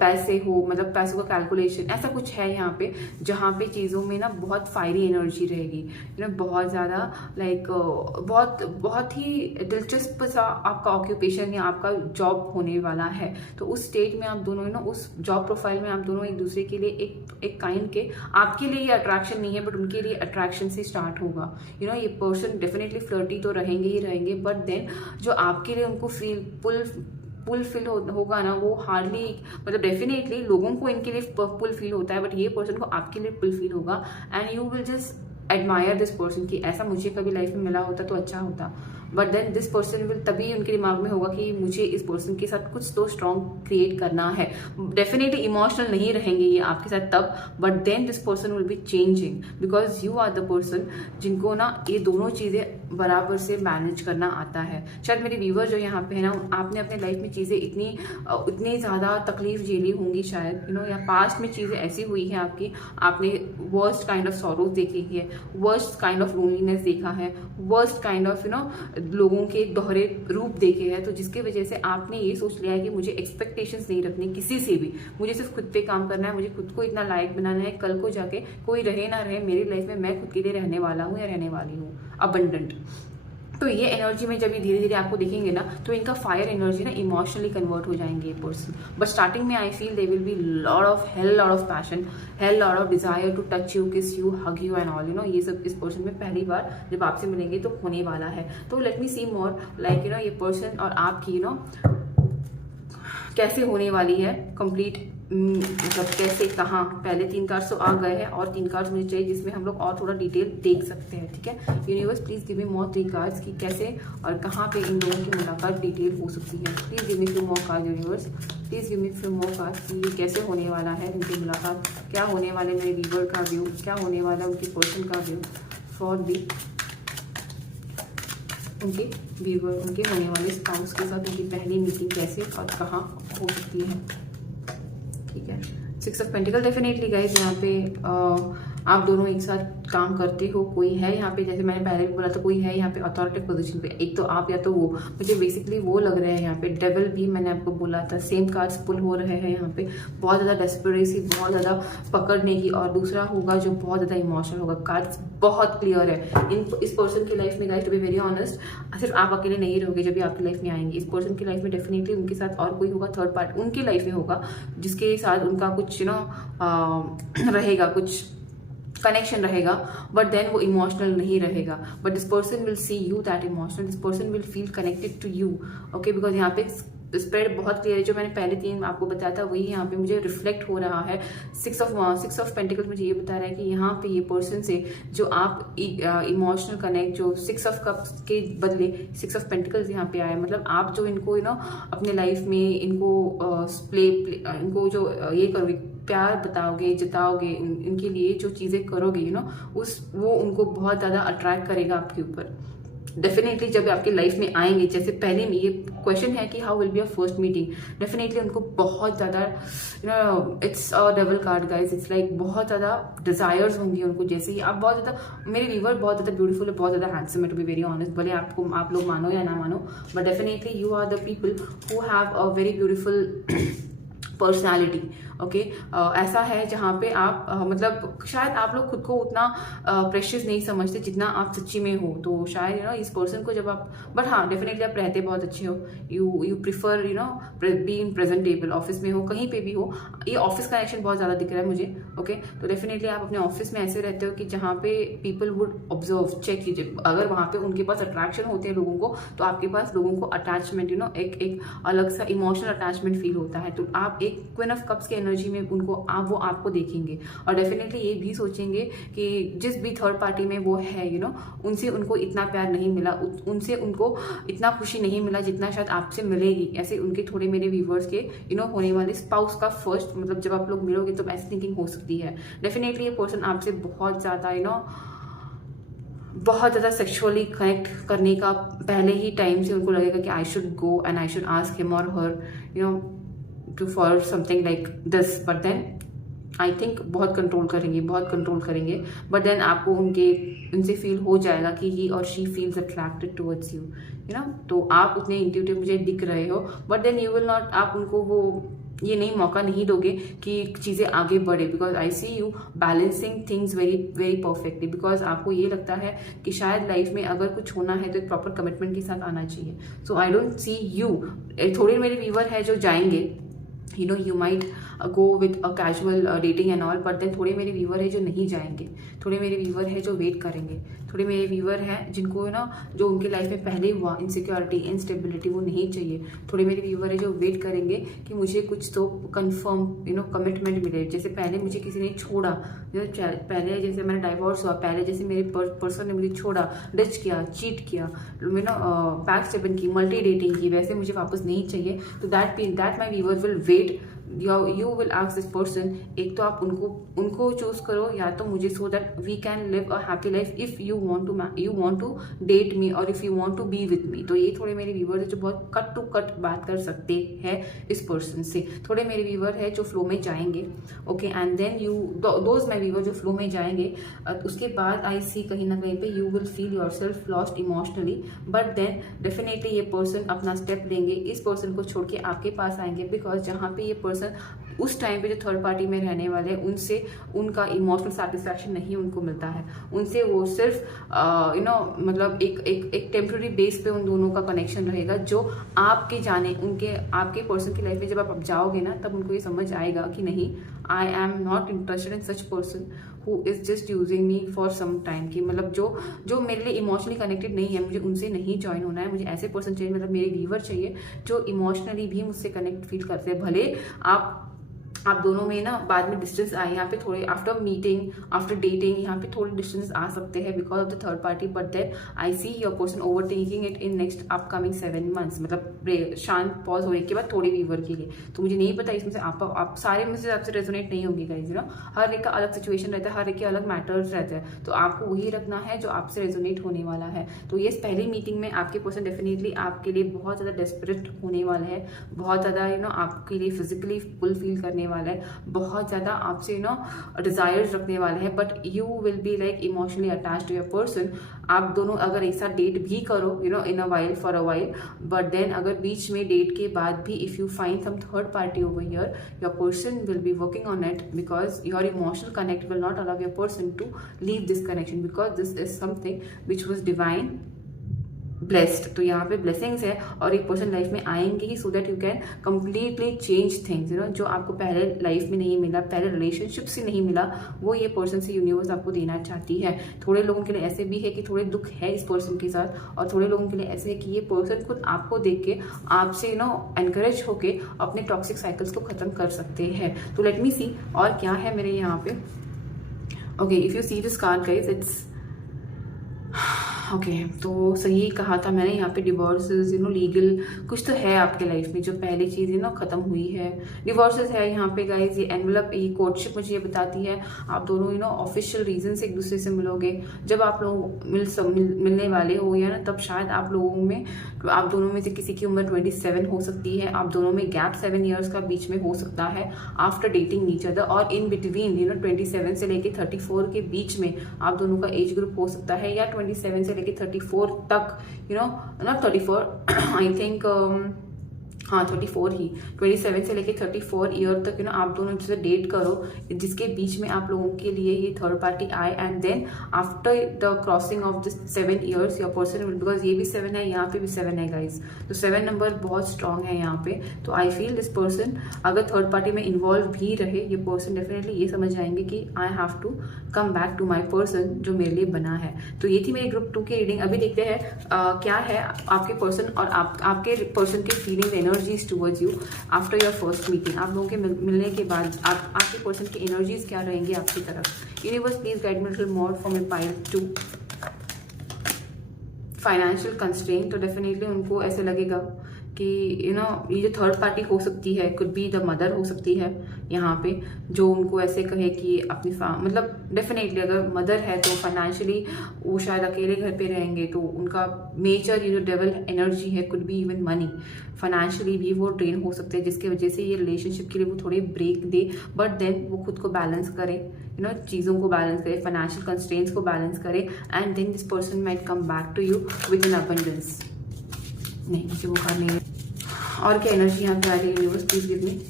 पैसे हो, मतलब पैसों का कैलकुलेशन ऐसा कुछ है यहाँ पे, जहाँ पे चीज़ों में ना बहुत फायरी एनर्जी रहेगी, बहुत ज़्यादा लाइक बहुत ही दिलचस्प सा आपका ऑक्यूपेशन या आपका जॉब होने वाला है। तो उस स्टेज में आप दोनों उस जॉब प्रोफाइल में आप दोनों एक दूसरे के लिए एक काइंड के, आपके लिए ये अट्रैक्शन नहीं है बट उनके लिए अट्रैक्शन से स्टार्ट होगा। ये पर्सन डेफिनेटली फ्लर्टी तो रहेंगे ही रहेंगे, बट देन जो आपके लिए उनको पुल फील होगा ना, वो हार्डली, मतलब डेफिनेटली लोगों को इनके लिए पुल फील होता है, बट ये पर्सन को आपके लिए पुल फील होगा and you will just admire this person कि ऐसा मुझे कभी लाइफ में मिला होता तो अच्छा होता। But then this person will, तभी उनके दिमाग में होगा कि मुझे इस पर्सन के साथ कुछ तो स्ट्रॉन्ग क्रिएट करना है। डेफिनेटली इमोशनल नहीं रहेंगे ये आपके साथ तब, but then this person will be changing because you are the person जिनको ना ये दोनों चीज़ें बराबर से मैनेज करना आता है। शायद मेरे व्यूवर जो यहाँ पे है ना, आपने अपने लाइफ में चीज़ें इतनी ज़्यादा तकलीफ झेली होंगी शायद, या पास्ट में चीज़ें ऐसी हुई है आपकी, आपने वर्स्ट काइंड ऑफ सॉरोज देखी है, वर्स्ट काइंड ऑफ लोनलीनेस देखा है, वर्स्ट काइंड ऑफ लोगों के दोहरे रूप देखे हैं, तो जिसकी वजह से आपने ये सोच लिया है कि मुझे एक्सपेक्टेशंस नहीं रखनी किसी से भी, मुझे सिर्फ खुद पे काम करना है, मुझे खुद को इतना लायक बनाना है, कल को जाके कोई रहे ना रहे मेरी लाइफ में मैं खुद के लिए रहने वाला हूँ या रहने वाली हूँ अबंडेंट। तो ये एनर्जी में जब ये धीरे धीरे आपको दिखेंगे ना, तो इनका फायर एनर्जी ना इमोशनली कन्वर्ट हो जाएंगे ये पर्सन। बट स्टार्टिंग में I feel they will be lot of passion, lot of desire to touch you, kiss you, hug you and all, ये सब इस पर्सन में पहली बार जब आपसे मिलेंगे तो होने वाला है। तो late me see more like ये पर्सन और आपकी कैसे होने वाली है कंप्लीट, मतलब कैसे कहाँ। पहले 3 कार्ड्स तो आ गए हैं और 3 कार्ड्स मुझे चाहिए जिसमें हम लोग और थोड़ा डिटेल देख सकते हैं, ठीक है। Universe please give me more 3 cards कि कैसे और कहाँ पे इन लोगों की मुलाकात डिटेल हो सकती है। Please give me few more card universe, please give me few more cards कि ये कैसे होने वाला है उनकी मुलाकात, क्या होने वाले मेरे व्यूअर का व्यू, क्या होने वाला उनके पर्सन का व्यू फॉर दी उनके व्यूअर, उनके होने वाले स्पाउस के साथ उनकी पहली मीटिंग कैसे और कहाँ हो सकती है, ठीक है। 6 ऑफ पेंटिकल डेफिनेटली गाइज यहाँ पे आप दोनों एक साथ काम करते हो, कोई है यहाँ पे, जैसे मैंने पहले भी बोला था, कोई है यहाँ पे अथॉरिटेटिव पोजीशन पे, एक तो आप या तो वो, मुझे बेसिकली वो लग रहा है यहाँ पे। डेविल भी मैंने आपको बोला था, सेम कार्ड्स पुल हो रहे हैं यहाँ पे, बहुत ज़्यादा डेस्परेसी, बहुत ज़्यादा पकड़ने की, और दूसरा होगा जो बहुत ज़्यादा इमोशनल होगा। कार्ड्स बहुत क्लियर है इस पर्सन की लाइफ में guys, to be very honest, सिर्फ आप अकेले नहीं रहोगे जब भी आपकी लाइफ में आएंगे। इस पर्सन की लाइफ में डेफिनेटली उनके साथ और कोई होगा, थर्ड पार्टी उनकी लाइफ में होगा जिसके साथ उनका कुछ रहेगा, कुछ कनेक्शन रहेगा, बट देन वो इमोशनल नहीं रहेगा। But this person will see you that emotional, this person will feel connected to you, okay. Because यहाँ पे स्प्रेड बहुत क्लियर है, जो मैंने पहले 3 आपको बताया था वही यहाँ पे मुझे रिफ्लेक्ट हो रहा है। 6 ऑफ पेंटिकल्स मुझे ये बता रहा है कि यहाँ पे ये पर्सन से जो आप इमोशनल कनेक्ट, जो 6 ऑफ कप्स के बदले 6 ऑफ पेंटिकल्स यहाँ पे आए, मतलब आप जो इनको अपने लाइफ में इनको इनको जो ये करोगे, प्यार बताओगे, जताओगे, इनके लिए जो चीज़ें करोगे वो उनको बहुत ज़्यादा अट्रैक्ट करेगा आपके ऊपर। डेफिनेटली जब आपके लाइफ में आएंगे, जैसे पहले में ये क्वेश्चन है कि how will be your first meeting, definitely उनको बहुत ज़्यादा it's a double card guys, it's like बहुत ज़्यादा डिजायर्स होंगी उनको। जैसे ही आप बहुत ज़्यादा, मेरे व्यूवर बहुत ज़्यादा ब्यूटीफुल है, बहुत ज़्यादा हैंडसम है, टू बी वेरी ऑनेस्ट, भले आप लोग मानो या ना मानो, but definitely you are the people who have a very beautiful personality, okay. ऐसा है जहाँ पे आप मतलब शायद आप लोग खुद को उतना प्रेशियस नहीं समझते जितना आप सच्ची में हो। तो शायद इस पर्सन को जब आप, बट हाँ डेफिनेटली आप रहते बहुत अच्छे हो, you prefer be in presentable, office में हो कहीं पे भी हो, ये ऑफिस कनेक्शन बहुत ज़्यादा दिख रहा है मुझे, ओके। तो डेफिनेटली आप अपने ऑफिस में ऐसे रहते हो कि जहाँ पे पीपल वुड ऑब्जर्व, चेक कीजिए, अगर वहाँ पे उनके पास अट्रैक्शन होते हैं लोगों को, तो आपके पास लोगों को अटैचमेंट एक अलग सा इमोशनल अटैचमेंट फील होता है। तो आप एक क्वीन ऑफ कप्स की एनर्जी में वो आपको देखेंगे, और डेफिनेटली ये भी सोचेंगे कि जिस भी थर्ड पार्टी में वो है उनसे उनको इतना प्यार नहीं मिला, उनसे उनको इतना खुशी नहीं मिला जितना शायद आपसे मिलेगी। ऐसे उनके थोड़े मेरे व्यूवर्स के होने वाले स्पाउस का फर्स्ट, मतलब जब आप लोग मिलोगे तो ऐसी थिंकिंग हो सकती है। डेफिनेटली ये पर्सन आपसे बहुत ज़्यादा सेक्सुअली कनेक्ट करने का पहले ही टाइम से उनको लगेगा कि I should go and I should ask him और her to for something like this, but then I think बहुत कंट्रोल करेंगे, बहुत कंट्रोल करेंगे, बट देन आपको उनसे फील हो जाएगा कि ही और she feels attracted towards you know. तो आप उतने इंट्यूटिव मुझे दिख रहे हो, but then you will not, आप उनको वो ये नहीं मौका नहीं दोगे कि चीज़ें आगे बढ़े, because I see you balancing things very very perfectly, because आपको ये लगता है कि शायद लाइफ में अगर कुछ होना है तो एक प्रॉपर कमिटमेंट के साथ आना चाहिए। सो आई डोंट सी यू, थोड़े मेरे व्यूवर है जो जाएंगे, you know you might go with a casual dating and all, but then थोड़े मेरे व्यूवर है जो नहीं जाएंगे, थोड़े मेरे व्यूवर है जो वेट करेंगे, थोड़े मेरे व्यूवर हैं जिनको ना जो उनके लाइफ में पहले हुआ इनसिक्योरिटी इनस्टेबिलिटी वो नहीं चाहिए, थोड़े मेरे व्यूवर है जो वेट करेंगे कि मुझे कुछ तो कंफर्म यू नो कमिटमेंट मिले। जैसे पहले मुझे किसी ने छोड़ा, पहले जैसे मेरा डाइवोर्स हुआ, पहले जैसे मेरे पर्सन ने मुझे छोड़ा, डिच किया, चीट किया, यू नो बैक स्टेपिंग की, मल्टी डेटिंग की, वैसे मुझे वापस नहीं चाहिए। तो that my viewer will wait, you will ask this person, एक तो आप उनको चूज करो या तो मुझे, so that we can live a happy life if you want to date me और if you want to be with me. तो ये थोड़े मेरे व्यूवर है जो बहुत कट टू कट बात कर सकते हैं इस पर्सन से, थोड़े मेरे व्यूवर है जो फ्लो में जाएंगे, okay, and then those my viewer जो फ्लो में जाएंगे, उसके बाद आई सी कहीं ना कहीं पे you will feel your self lost emotionally, but then definitely ये पर्सन अपना स्टेप लेंगे, इस पर्सन को छोड़ के आपके पास आएंगे, बिकॉज जहाँ पे ये पर्सन उस टाइम पे जो थर्ड पार्टी में रहने वाले हैं उनसे उनका इमोशनल सेटिस्फैक्शन नहीं उनको मिलता है, उनसे वो सिर्फ यू नो मतलब एक टेम्प्रेरी बेस पे उन दोनों का कनेक्शन रहेगा, जो आपके जाने आपके पर्सन की लाइफ में जब आप जाओगे ना तब उनको ये समझ आएगा कि नहीं, I am not interested in such person who is just using me for some time, की मतलब जो मेरे लिए इमोशनली कनेक्टेड नहीं है, मुझे उनसे नहीं ज्वाइन होना है, मुझे ऐसे पर्सन चाहिए, मतलब मेरे व्यूवर चाहिए जो इमोशनली भी मुझसे कनेक्ट फील करते हैं। भले आप दोनों में ना बाद में डिस्टेंस आए, यहाँ पे थोड़े आफ्टर मीटिंग आफ्टर डेटिंग यहाँ पे थोड़े डिस्टेंस आ सकते हैं because of the third party, but then I see your person overtaking it in next upcoming 7 months, मतलब शांत पॉज होने के बाद थोड़े व्यूवर के लिए। तो मुझे नहीं पता इसमें से आप सारे में से आपसे रेजोनेट नहीं होंगे गाइस, यू नो हर एक का अलग सिचुएशन रहता है, हर एक के अलग मैटर्स रहते हैं, तो आपको वही रखना है जो आपसे रेजोनेट होने वाला है। तो ये पहली मीटिंग में आपके पर्सन डेफिनेटली आपके लिए बहुत ज़्यादा डेस्परेट होने वाला है, बहुत ज़्यादा यू नो आपके लिए फिजिकली फुल फील करने वाला है, बहुत ज़्यादा आपसे यू नो डिजायर्स रखने वाला है, but you will be like emotionally attached to your person. आप दोनों अगर एक साथ डेट भी करो you know in a while for a while, but then अगर बीच में डेट के बाद भी if you find some third party over here, your person will be working on it because your emotional connect will not allow your person to leave this connection because this is something which was divine blessed. तो यहाँ पे blessings है और एक person life में आएंगे ही, so that you can completely change things, you know जो आपको पहले लाइफ में नहीं मिला, पहले रिलेशनशिप से नहीं मिला, वो ये पर्सन से यूनिवर्स आपको देना चाहती है। थोड़े लोगों के लिए ऐसे भी है कि थोड़े दुख है इस पर्सन के साथ, और थोड़े लोगों के लिए ऐसे है कि ये पर्सन खुद आपको देख के आपसे यू नो एनकरेज होके अपने टॉक्सिक साइकिल्स को खत्म कर सकते हैं। तो लेट मी सी और क्या है मेरे यहाँ पे। Okay, if you see this card guys, it's okay तो सही कहा था मैंने, यहाँ पे डिवोर्सेस यू नो लीगल कुछ तो है आपके लाइफ में, जो पहली चीज़ यू नो खत्म हुई है, डिवोर्सेस है यहाँ पे गाइज। ये एनवलप, ये कोर्टशिप मुझे ये बताती है आप दोनों यू नो ऑफिशियल रीजन से एक दूसरे से मिलोगे। जब आप लोग मिलने वाले हो या ना, तब शायद आप दोनों में से किसी की उम्र 27 हो सकती है, आप दोनों में गैप 7 years का बीच में हो सकता है आफ्टर डेटिंग ईच अदर, और इन बिटवीन यू नो 27 से लेके 34 के बीच में आप दोनों का एज ग्रुप हो सकता है, या 27 से लेके 34 तक, you know not 34 I think हाँ 34 ही, 27 से लेके 34 ईयर तक यू नो आप दोनों जिससे डेट करो, जिसके बीच में आप लोगों के लिए ये थर्ड पार्टी आए, and then after the crossing of this 7 years your person, because ये भी 7 है, यहाँ पे भी 7 है गाइज, तो 7 नंबर बहुत स्ट्रांग है यहाँ पे। तो आई फील दिस पर्सन अगर थर्ड पार्टी में इन्वॉल्व भी रहे, ये पर्सन डेफिनेटली ये समझ जाएंगे कि I have to come back to my person जो मेरे लिए बना है। तो ये थी मेरी ग्रुप 2 की रीडिंग। अभी देखते हैं क्या है आपके पर्सन और आपके पर्सन के feeling energies towards you after your first meeting. आप लोगों के मिलने के बाद आपके पर्सन की एनर्जीज क्या रहेंगी आपकी तरफ। Universe please guide me little more for my pile 2। Financial constraint, तो डेफिनेटली उनको ऐसे लगेगा कि ये जो थर्ड पार्टी हो सकती है, कुड बी द मदर हो सकती है यहाँ पे, जो उनको ऐसे कहे कि अपनी मतलब डेफिनेटली अगर मदर है तो फाइनेंशियली वो शायद अकेले घर पे रहेंगे, तो उनका मेजर ये जो डेवल एनर्जी है, could be even money, financially भी वो ड्रेन हो सकते हैं, जिसकी वजह से ये रिलेशनशिप के लिए वो थोड़े ब्रेक दे, बट देन वो खुद को बैलेंस करे, चीज़ों को बैलेंस करे, फाइनेंशियल कंस्ट्रेंट्स को बैलेंस करे, and then this person might come back to you with an abundance. नहीं, मुझे वो करनी है। और क्या एनर्जी यहाँ पे आ रही है universe, please give me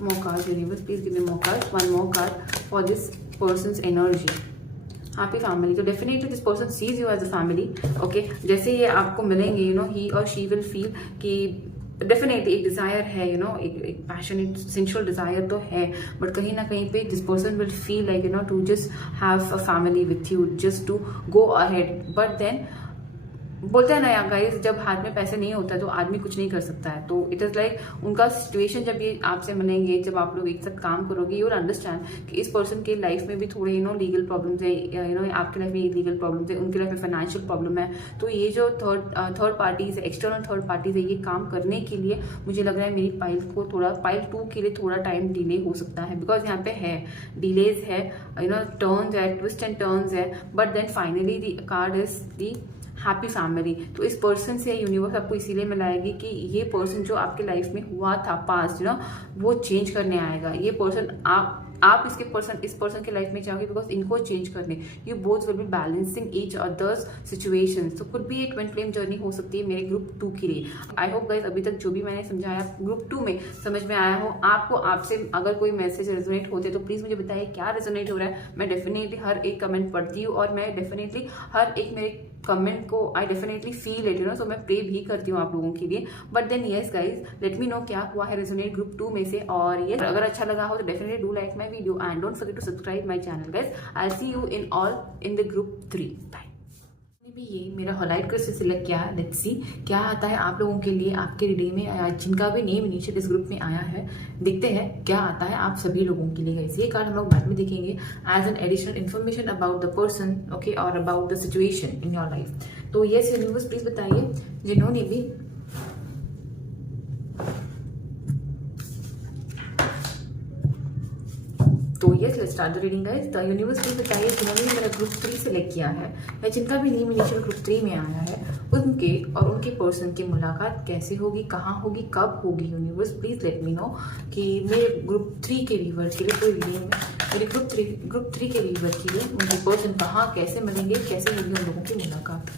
more cards, universe please give me more cards, one more card for this person's energy, happy family. तो definitely this person sees you as a family, okay. जैसे ये आपको मिलेंगे, he और she will feel कि definitely एक desire है, एक पैशनेट सेंशुअल डिजायर तो है, बट कहीं ना कहीं पे this person will feel like to just have a family with you, just to go ahead, but then बोलते हैं ना यार गाइस, जब हाथ में पैसे नहीं होता तो आदमी कुछ नहीं कर सकता है। तो इट इज लाइक उनका सिचुएशन, जब ये आपसे मिलेंगे, जब आप लोग एक साथ काम करोगे, यू विल अंडरस्टैंड कि इस पर्सन के लाइफ में भी थोड़े लीगल प्रॉब्लम्स है, आपके लाइफ में लीगल प्रॉब्लम्स है, उनके लाइफ में फाइनेंशियल प्रॉब्लम है। तो ये जो थर्ड पार्टीज है, एक्सटर्नल थर्ड पार्टीज है, ये काम करने के लिए मुझे लग रहा है मेरी पाइल 2 के लिए थोड़ा टाइम डिले हो सकता है, बिकॉज यहाँ पे है डिलेज है, टर्न्स है, ट्विस्ट एंड टर्न्स है, but then finally the card is the happy family. तो इस पर्सन से यूनिवर्स आपको इसीलिए मिलाएगी कि ये पर्सन जो आपके लाइफ में हुआ था पास्ट, वो चेंज करने आएगा। ये पर्सन आप इस पर्सन के लाइफ में जाओगे बिकॉज इनको चेंज करने, you both will be balancing each others situations. तो कुछ भी एक ट्विन फ्लेम जर्नी हो सकती है मेरे ग्रुप 2 के लिए। आई होप गाइस अभी तक जो भी मैंने समझाया ग्रुप 2 में समझ में आया हो आपको। आपसे अगर कोई मैसेज रेजोनेट होते तो प्लीज मुझे बताइए क्या रेजोनेट हो रहा है। मैं डेफिनेटली हर एक कमेंट पढ़ती हूँ और मैं डेफिनेटली हर एक मेरे कमेंट को I definitely feel it, so मैं प्रे भी करती हूँ आप लोगों के लिए। But then yes guys, let me know क्या हुआ है रेजोनेट ग्रुप 2 में से। और ये अगर अच्छा लगा हो तो definitely do like my video and don't forget to subscribe my channel guys. I see you in all in the group 3। Bye. भी ये मेरा हॉलाइट क्रिस्टल सिलेक्ट किया है, लेट्स सी क्या आता है आप लोगों के लिए आपके रीडिंग में, जिनका भी नेम नीचे इस ग्रुप में आया है। देखते हैं क्या आता है आप सभी लोगों के लिए गाइस। ये कार्ड हम लोग बाद में देखेंगे as an additional information about the person, okay, और about the situation in your life. तो यस यूनिवर्स प्लीज बताइए जिन्होंने भी तो yes let's start the reading guys. The universe please बताइए जिन्होंने भी मेरा ग्रुप 3 सेलेक्ट किया है या जिनका भी नेम इनिशियल ग्रुप 3 में आया है, उनके और उनके पर्सन की मुलाकात कैसे होगी, कहाँ होगी, कब होगी। Universe please let me no कि मेरे ग्रुप 3 के व्यूअर्स के लिए कोई रीडिंग में मेरे ग्रुप 3 के व्यूअर्स के लिए उनके पर्सन कहाँ कैसे मिलेंगे, कैसे होगी उन लोगों की मुलाकात।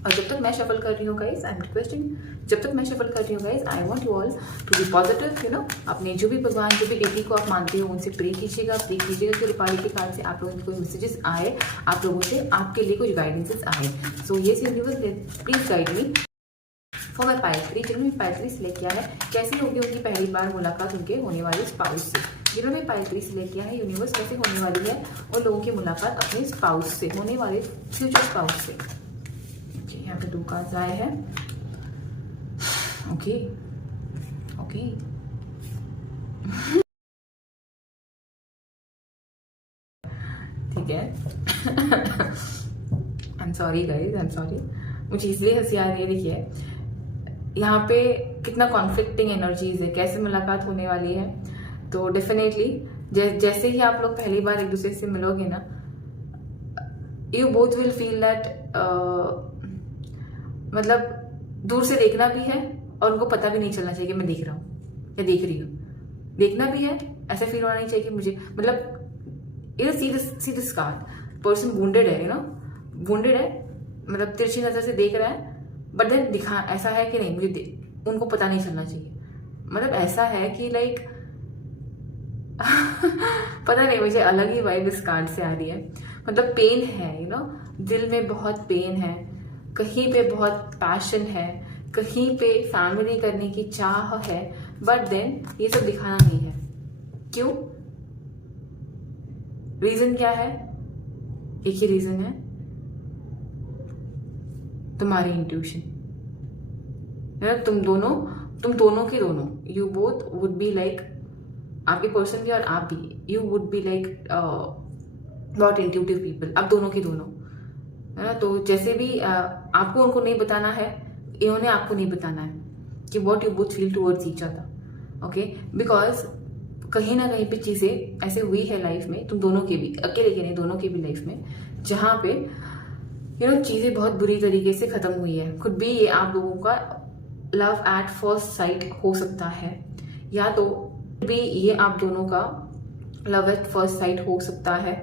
और जब तक मैं शफल कर रही हूँ गाइस, आई एम रिक्वेस्टिंग, जब तक मैं शफल कर रही हूँ guys, I want you all to be positive, अपने जो भी भगवान, जो भी देवी को आप मानते हो उनसे प्रे कीजिएगा कि रुपाली के कार्ड से आप लोगों को कोई मैसेजेस आए, आप लोगों से आपके लिए कुछ गाइडेंसेस आए। So yes universe please guide me for my pile 3। जिन्होंने पाइल 3 सिलेक्ट किया है, कैसे होगी उनकी पहली बार मुलाकात उनके होने वाले स्पाउस से। जिन्होंने पाइल 3 सिलेक्ट किया है, यूनिवर्स कैसे होने वाली है उन लोगों की मुलाकात अपने स्पाउस से, होने वाले फ्यूचर स्पाउस से। यहाँ पे 2 कार्ड्स आए हैं, ओके ओके। ठीक है। I am sorry guys, I am sorry, मुझे इसलिए हंसी आ रही है। देखिए यहाँ पे कितना कॉन्फ्लिक्टिंग एनर्जीज है, कैसे मुलाकात होने वाली है। तो डेफिनेटली जैसे ही आप लोग पहली बार एक दूसरे से मिलोगे ना, you both will feel that मतलब दूर से देखना भी है और उनको पता भी नहीं चलना चाहिए कि मैं देख रहा हूँ या देख रही हूँ। देखना भी है, ऐसा फील होना नहीं चाहिए कि मुझे मतलब see this card person wounded है, वुंडेड है, मतलब तिरछी नजर से देख रहा है, बट देन दिखा ऐसा है कि नहीं मुझे उनको पता नहीं चलना चाहिए। मतलब ऐसा है कि लाइक पता नहीं, मुझे अलग ही वाइब इस कार्ड से आ रही है। मतलब पेन है, दिल में बहुत पेन है, कहीं पे बहुत पैशन है, कहीं पे फैमिली करने की चाह है, बट देन ये सब दिखाना नहीं है। क्यों? रीजन क्या है? एक ही रीजन है, तुम्हारी इंट्यूशन। तुम दोनों के दोनों, you both would be like, आपके पर्सन भी और आप भी, you would be like not intuitive people. आप दोनों के दोनों है ना। तो जैसे भी आपको उनको नहीं बताना है, इन्होंने आपको नहीं बताना है कि what you both feel towards each other, okay, because कहीं ना कहीं पे चीज़ें ऐसे हुई है लाइफ में, तुम दोनों के भी, अकेले के नहीं, दोनों के भी लाइफ में, जहाँ पे चीज़ें बहुत बुरी तरीके से ख़त्म हुई है। खुद भी ये आप लोगों का लव एट फर्स्ट साइट हो सकता है, या तो भी ये आप दोनों का लव एट फर्स्ट साइट हो सकता है,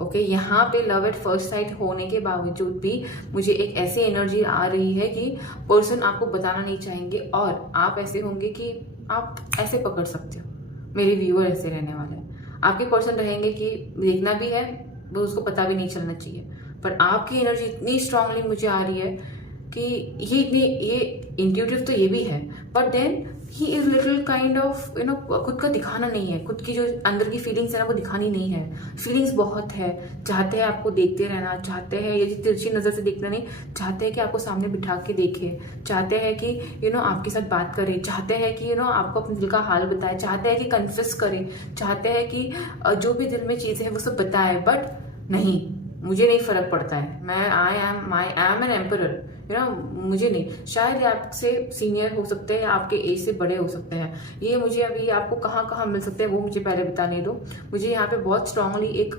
ओके। यहाँ पे लव एट फर्स्ट साइट होने के बावजूद भी मुझे एक ऐसी एनर्जी आ रही है कि पर्सन आपको बताना नहीं चाहेंगे, और आप ऐसे होंगे कि आप ऐसे पकड़ सकते हो, मेरे व्यूअर ऐसे रहने वाले हैं। आपके पर्सन रहेंगे कि देखना भी है, वो उसको पता भी नहीं चलना चाहिए, पर आपकी एनर्जी इतनी स्ट्रांगली मुझे आ रही है कि ये इंट्यूटिव तो ये भी है, but then he is little kind of खुद का दिखाना नहीं है, खुद की जो अंदर की फीलिंग्स है ना वो दिखानी नहीं है। फीलिंग्स बहुत है, चाहते हैं आपको देखते रहना, चाहते हैं ये तिरछी नजर से देखना नहीं, चाहते हैं कि आपको सामने बिठा के देखे, चाहते हैं कि आपके साथ बात करे, चाहते हैं कि आपको अपने दिल का हाल बताए, चाहते हैं कि कन्फेस करे, चाहते हैं कि जो भी दिल में चीजें है वो सब बताए, बट नहीं, मुझे नहीं फर्क पड़ता है, मैं आई एम एन एम्परर, मुझे नहीं। शायद ये आपसे सीनियर हो सकते हैं या आपके एज से बड़े हो सकते हैं, ये मुझे अभी आपको कहाँ कहाँ मिल सकते हैं वो मुझे पहले बताने दो। मुझे यहाँ पे बहुत स्ट्रांगली एक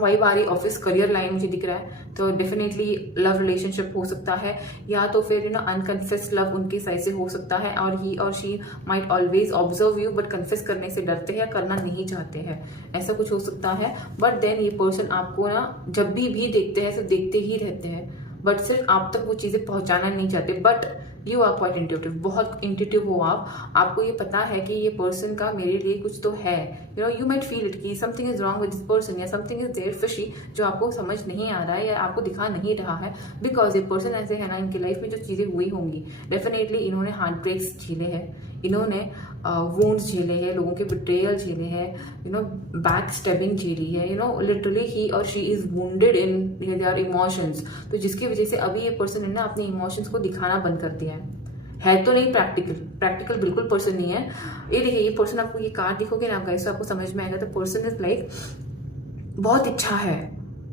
वाइब आ रही, ऑफिस करियर लाइन मुझे दिख रहा है, तो डेफिनेटली लव रिलेशनशिप हो सकता है, या तो फिर अनकन्फेस्ड लव उनके साइड से हो सकता है, और ही और she might always observe you but confess करने से डरते हैं या करना नहीं चाहते हैं, ऐसा कुछ हो सकता है। बट देन ये पर्सन आपको जब भी देखते हैं सिर्फ देखते ही रहते हैं, बट सिर्फ आप तक वो चीजें पहुंचाना नहीं चाहते। But you are quite intuitive, बहुत इंट्यूटिव हो आप, आपको ये पता है कि ये पर्सन का मेरे लिए कुछ तो है, यू माइट फील इट कि something is wrong with this person, या समथिंग इज देयर फिशी जो आपको समझ नहीं आ रहा है या आपको दिखा नहीं रहा है, बिकॉज ये पर्सन ऐसे है ना, इनकी लाइफ में जो चीजें हुई होंगी, डेफिनेटली इन्होंने हार्ट ब्रेक्स झेले हैं, इन्होंने वोन्ड्स झेले हैं, लोगों के बिट्रेयल झेले हैं, बैक स्टेबिंग झेली है, लिटरली ही और she is wounded in their emotions. तो जिसकी वजह से अभी ये पर्सन ने अपने इमोशंस को दिखाना बंद कर दिया है तो नहीं प्रैक्टिकल बिल्कुल पर्सन नहीं है। ये देखिए, ये पर्सन आपको, ये कार्ड दिखोगे ना गाइस, तो आपको समझ में आएगा, तो पर्सन इज लाइक बहुत इच्छा है,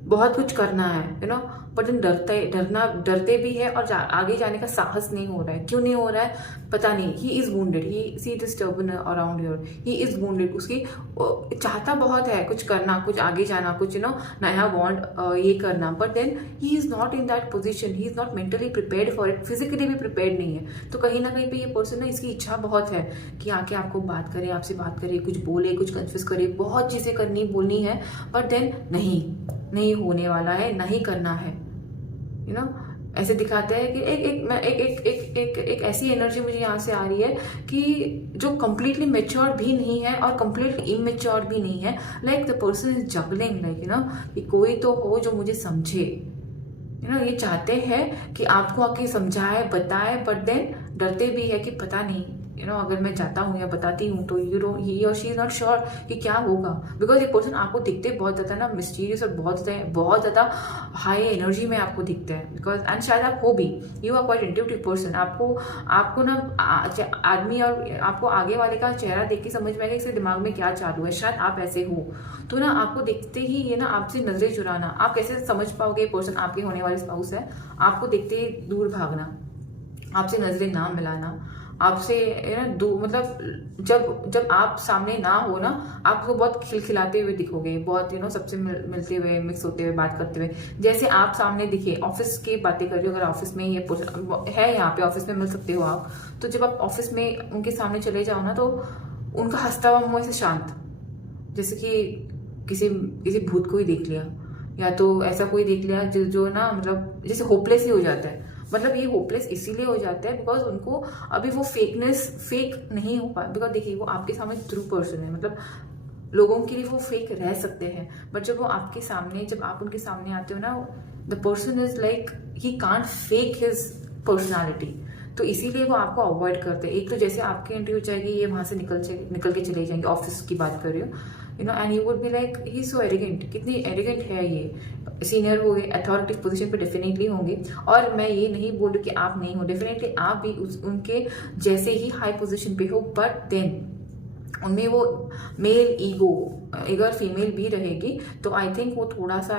बहुत कुछ करना है, बट डरते भी है, और आगे जाने का साहस नहीं हो रहा है। क्यों नहीं हो रहा है पता नहीं। He is wounded, he see this turban around your, he is wounded. उसकी चाहता बहुत है कुछ करना, कुछ आगे जाना, कुछ नया वांट ये करना, but then he is not in that position, he is not mentally prepared for it, physically भी प्रिपेयर्ड नहीं है। तो कहीं ना कहीं पे ये पर्सन इसकी इच्छा बहुत है कि आके आपको बात करे, आपसे बात करे, कुछ बोले, कुछ कन्फ्यूज करे, बहुत चीजें करनी बोलनी है, बट देन नहीं होने वाला है, नहीं करना है, ऐसे दिखाते हैं कि एक ऐसी एनर्जी मुझे यहाँ से आ रही है कि जो कंप्लीटली मेच्योर भी नहीं है और कंप्लीटली इमेच्योर भी नहीं है। Like the person is juggling, like कि कोई तो हो जो मुझे समझे, ये चाहते हैं कि आपको आके समझाए, बताए, बट देन डरते भी है कि पता नहीं, अगर मैं जाता हूँ या बताती हूँ तो ही और शी इज नॉट श्योर कि क्या होगा, बिकॉज ये पर्सन आपको दिखते बहुत ज्यादा मिस्टीरियस और बहुत ज्यादा हाई एनर्जी में आपको दिखता है, बिकॉज एंड शायद आप हो भी, you are quite intuitive person. आपको आदमी और आपको आगे वाले का चेहरा देख के समझ में आएगा इसके दिमाग में क्या चालू है, शायद आप ऐसे हो, तो आपको देखते ही ये आपसे नजरें चुराना, आप कैसे समझ पाओगे पर्सन आपके होने वाले स्पाउस है, आपको देखते ही दूर भागना, आपसे नजरें ना मिलाना, आपसे मतलब जब आप सामने ना हो ना, आपको बहुत खिलखिलाते हुए दिखोगे, बहुत सबसे मिलते हुए, मिक्स होते हुए, बात करते हुए, जैसे आप सामने दिखे। ऑफिस की बातें कर रही हो, अगर ऑफिस में ये है, यहाँ पे ऑफिस में मिल सकते हो आप, तो जब आप ऑफिस में उनके सामने चले जाओ ना, तो उनका हंसता हुआ मुंह से शांत, जैसे कि किसी भूत को ही देख लिया, या तो ऐसा कोई देख लिया जो मतलब जैसे होपलेस ही हो जाता है। मतलब ये होपलेस इसीलिए हो जाता है बिकॉज उनको अभी वो फेक नहीं हो पाया, बिकॉज देखिए वो आपके सामने ट्रू पर्सन है, मतलब लोगों के लिए वो फेक रह सकते हैं, बट जब आप उनके सामने आते हो ना, the person is like he can't fake his personality, तो इसीलिए वो आपको अवॉइड करते हैं। एक तो जैसे आपकी एंट्री हो जाएगी, ये वहां से निकल के चले जाएंगे, ऑफिस की बात कर रही हूँ, and you would be like he so arrogant, कितनी एरिगेंट है ये, सीनियर हो गए, अथॉरिटी पोजीशन पे डेफिनेटली होंगे, और मैं ये नहीं बोल रही कि आप नहीं हो, डेफिनेटली आप भी उनके जैसे ही हाई पोजीशन पे हो, बट देन उनमें वो मेल ईगो अगर फीमेल भी रहेगी तो आई थिंक वो थोड़ा सा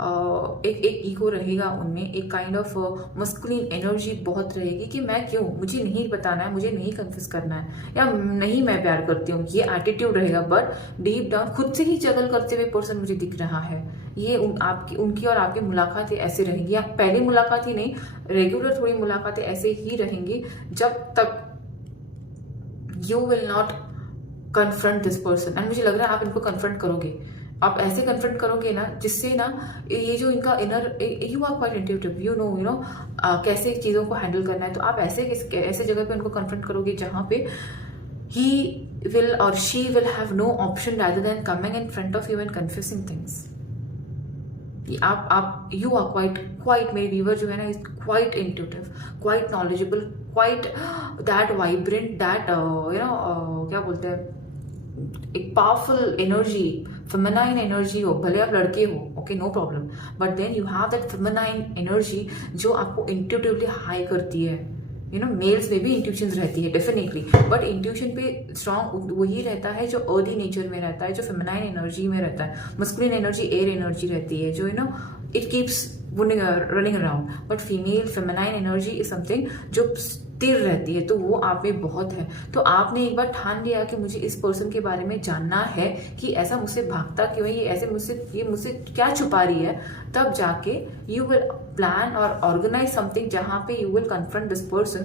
एक ईगो रहेगा उनमें, एक काइंड ऑफ मस्कुलिन एनर्जी बहुत रहेगी कि मैं क्यों, मुझे नहीं बताना है, मुझे नहीं कन्फ्यूज करना है, या नहीं मैं प्यार करती हूँ, ये एटीट्यूड रहेगा। बट डीप डाउन खुद से ही जगल करते हुए पर्सन मुझे दिख रहा है। ये उनकी और आपकी मुलाकातें ऐसे रहेंगी, या पहली मुलाकात ही नहीं, रेगुलर थोड़ी मुलाकातें ऐसे ही रहेंगी जब तक you will not confront this person. And मुझे लग रहा है आप इनको कन्फ्रंट करोगे, आप ऐसे कन्फ्रंट करोगे ना जिससे ना ये जो इनका inner, you are quite intuitive, you know कैसे चीज़ों को हैंडल करना है। तो आप ऐसे जगह पे उनको कन्फ्रंट करोगे जहाँ पे he will or she will have no option rather than coming in front of you and confessing things. आप you are quite मेरे व्यूवर जो है ना, is quite intuitive, quite knowledgeable, quite that vibrant, that क्या बोलते हैं, एक powerful energy, feminine energy हो, भले आप लड़के हो, okay no problem, but then you have that feminine energy जो आपको इंट्यूटिवली हाई करती है। मेल्स में भी इंट्यूशंस रहती है डेफिनेटली, बट इंट्यूशन पे स्ट्रॉन्ग वही रहता है जो अर्ली नेचर में रहता है, जो फेमिनाइन एनर्जी में रहता है। मस्कुलिन एनर्जी एयर एनर्जी रहती है, जो it keeps running around, but female feminine energy is something जो स्थिर रहती है, तो वो आप में बहुत है। तो आपने एक बार ठान लिया कि मुझे इस पर्सन के बारे में जानना है कि ऐसा मुझसे भागता क्यों है, ये मुझसे क्या छुपा रही है, तब जाके यू विल प्लान और ऑर्गेनाइज समथिंग जहाँ पे you will confront this person,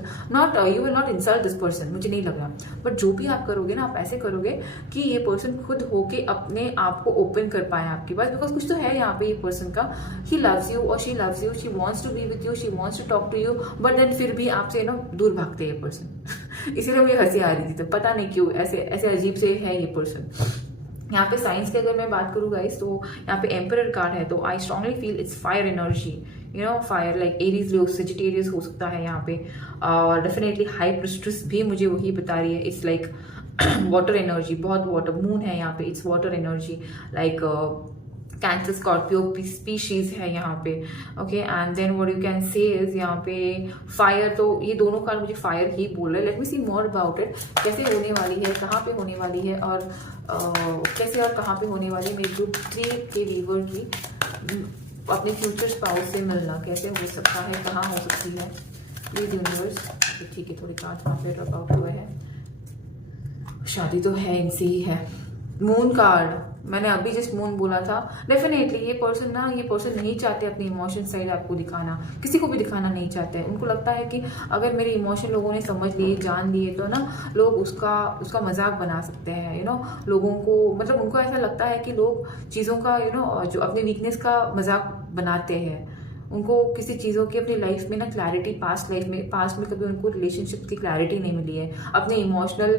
you will not insult this person, मुझे नहीं लग रहा, बट जो भी आप करोगे ना, आप ऐसे करोगे कि ये पर्सन खुद होके अपने आप को ओपन कर पाए आपके पास, बिकॉज कुछ तो है यहाँ पे ये पर्सन का, ही लव्स यू और she loves you, she wants to be with you, she wants to talk to you, but then फिर भी आपसे दूर भागते हैं ये पर्सन। इसीलिए मुझे हंसी आ रही थी, तो पता नहीं क्यों ऐसे अजीब से है ये पर्सन। यहाँ पे साइंस की अगर मैं बात करूँ गाइस, तो यहाँ पे एम्परर कार्ड है, तो I strongly feel it's fire energy, fire like Aries low, Sagittarius हो सकता है यहाँ पे, और डेफिनेटली हाई प्रिस्ट्रेस भी मुझे वही बता रही है, इट्स लाइक वाटर एनर्जी, बहुत वाटर, मून है यहाँ पे, it's water energy, like Cancer Scorpio species है यहाँ पे, okay. And then what you can say is यहाँ पे फायर, तो ये दोनों कार्ड मुझे फायर ही बोल रहे हैं। Let me see more about it, कैसे होने वाली है, कहाँ पे होने वाली है, और कैसे और कहाँ पे होने वाली है मेरी ग्रुप 3 के व्यूवर की अपने फ्यूचर स्पाउस से मिलना कैसे हो सकता है, कहाँ हो सकती है, प्लीज यूनिवर्स। ठीक है, थोड़े कार्ड वहाँ पे ड्रॉप आउट हुए हैं, शादी तो है इनसे ही है। मून कार्ड, मैंने अभी जस्ट मून बोला था, डेफिनेटली ये पर्सन नहीं चाहते अपनी इमोशन साइड आपको दिखाना, किसी को भी दिखाना नहीं चाहते हैं। उनको लगता है कि अगर मेरे इमोशन लोगों ने समझ लिए, जान लिए, तो ना लोग उसका मजाक बना सकते हैं, लोगों को, मतलब उनको ऐसा लगता है कि लोग चीज़ों का जो अपने वीकनेस का मजाक बनाते हैं। उनको किसी चीज़ों की अपनी लाइफ में ना क्लैरिटी, पास्ट में कभी उनको रिलेशनशिप की क्लैरिटी नहीं मिली है, अपने इमोशनल,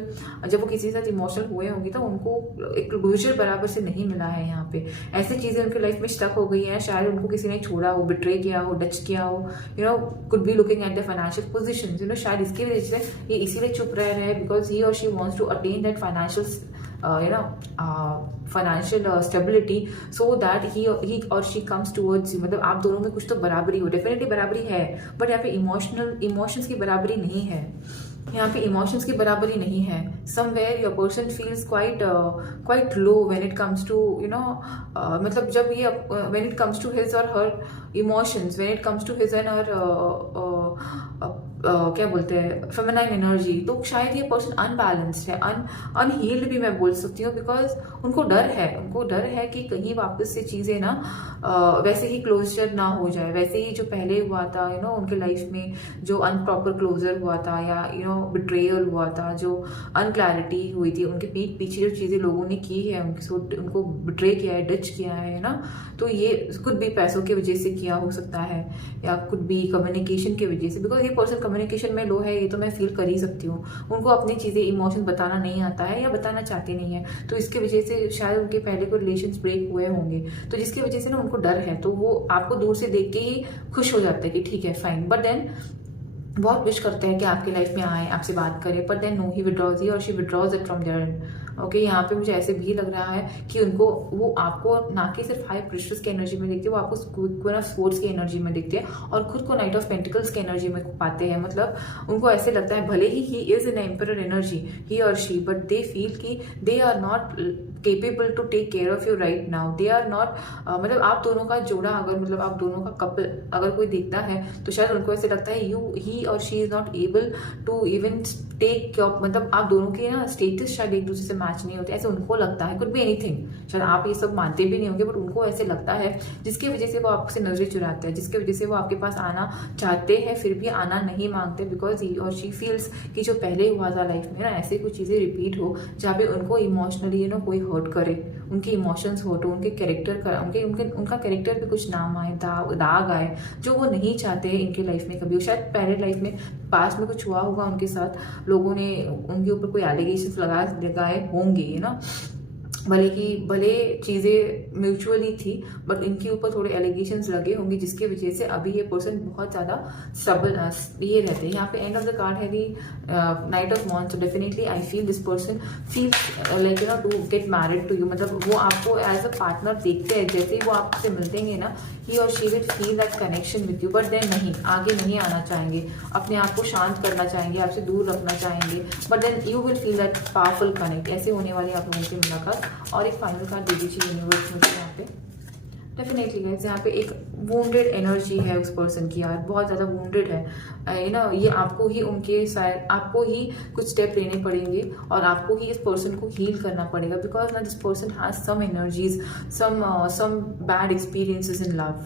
जब वो किसी के साथ इमोशनल हुए होंगे तो उनको एक क्लोजर बराबर से नहीं मिला है। यहाँ पे ऐसी चीज़ें उनकी लाइफ में स्टक हो गई हैं, शायद उनको किसी ने छोड़ा हो, बिट्रे किया हो, डच किया हो, could be looking at the financial position, शायद इसकी वजह से ये इसीलिए चुप रह रहे हैं, बिकॉज ही और she wants to attain that financial stability, so that he और शी कम्स टूवर्ड्स यू। मतलब आप दोनों में कुछ तो बराबरी हो, डेफिनेटली बराबरी है, बट यहाँ पे इमोशंस की बराबरी नहीं है, यहाँ पे इमोशंस की बराबरी नहीं है। Somewhere your person feels quite low when it comes to मतलब जब ये when it comes to his और her emotions, when it comes to his and her क्या बोलते हैं फेमिनाइन एनर्जी, तो शायद ये पर्सन अनबैलेंस्ड है, अनहील्ड भी मैं बोल सकती हूँ, बिकॉज उनको डर है कि कहीं वापस से चीज़ें ना वैसे ही क्लोजर ना हो जाए, वैसे ही जो पहले हुआ था उनके लाइफ में जो अनप्रॉपर क्लोजर हुआ था, या बिट्रेयल हुआ था, जो अनक्लैरिटी हुई थी, उनके पीछे जो चीज़ें लोगों ने की है, उनको बिट्रे किया है, डच किया है ना, तो ये कुछ भी पैसों की वजह से किया हो सकता है, या कुछ भी कम्युनिकेशन की वजह से, बिकॉज ये पर्सन कम्युनिकेशन में लो है, ये तो मैं फील कर ही सकती हूँ। उनको अपनी चीज़ें, इमोशन बताना नहीं आता है, या बताना चाहते नहीं है, तो इसकी वजह से शायद उनके पहले कोई रिलेशंस ब्रेक हुए होंगे, तो जिसकी वजह से ना उनको डर है, तो वो आपको दूर से देख के ही खुश हो जाते हैं कि ठीक है फाइन, बट देन बहुत विश करते हैं कि आपकी लाइफ में आए, आपसे बात करें, but then no, he withdraws, he और she withdraws it from their end. Okay, यहाँ पे मुझे ऐसे भी लग रहा है कि उनको वो आपको ना कि सिर्फ हाई प्रेशर्स की एनर्जी में देखते हैं, वो आपको क्वीन ऑफ स्वॉर्ड्स की एनर्जी में देखते हैं और खुद को नाइट ऑफ पेंटिकल्स की एनर्जी में पाते हैं। मतलब उनको ऐसे लगता है भले ही is an emperor energy he और शी, बट दे फील कि they are not capable to take care of you right now. They are not मतलब आप दोनों का जोड़ा अगर मतलब आप दोनों का कपल अगर कोई देखता है तो शायद उनको ऐसे लगता है ही और she is not able to even take मतलब आप दोनों के ना स्टेटस शायद एक दूसरे से मैच नहीं होते, ऐसे उनको लगता है। कुड बी एनीथिंग, शायद आप ये सब मानते भी नहीं होंगे, बट उनको ऐसे लगता है, जिसकी वजह से वो आपसे नजरें चुराते हैं, जिसकी वजह से वो आपके पास आना चाहते हैं फिर भी आना नहीं मांगते, बिकॉज ही और शी फील्स कि जो पहले हुआ था लाइफ में ना ऐसे कुछ चीज़ें रिपीट हो जहाँ पे उनको इमोशनली कोई हर्ट करे, उनके इमोशंस हर्ट हो, उनके कैरेक्टर का उनका कैरेक्टर पे कुछ नाम आए, दाग आए जो वो नहीं चाहते हैं इनके लाइफ में कभी। शायद पहले लाइफ में पास्ट में कुछ हुआ होगा उनके साथ, लोगों ने उनके ऊपर कोई एलिगेशंस लगाए होंगे भले चीज़ें म्यूचुअली थी, बट इनके ऊपर थोड़े एलिगेशंस लगे होंगे जिसकी वजह से अभी ये पर्सन बहुत ज़्यादा स्टेबल ये रहते हैं। यहाँ पे एंड ऑफ द कार्ड है the knight of wands. So definitely I feel this person feel like to get married to you, मतलब वो आपको एज अ पार्टनर देखते हैं, जैसे ही वो आपसे मिलतेंगे ना ही और she will feel that connection with you, but then नहीं आगे नहीं आना चाहेंगे, अपने आप को शांत करना चाहेंगे, आपसे दूर रखना चाहेंगे, but then you will feel that powerful connect. ऐसे होने वाली आप लोगों की मुलाकात। और एक फाइनल कार्ड दे दीजिए यूनिवर्स मुझे यहाँ पे। डेफिनेटली गाइस यहाँ पे एक वुंडेड एनर्जी है उस पर्सन की यार, बहुत ज़्यादा वुंडेड है ये आपको ही उनके शायद आपको ही कुछ स्टेप लेने पड़ेंगे और आपको ही इस पर्सन को हील करना पड़ेगा, बिकॉज ना this person has some energies, some bad experiences in love,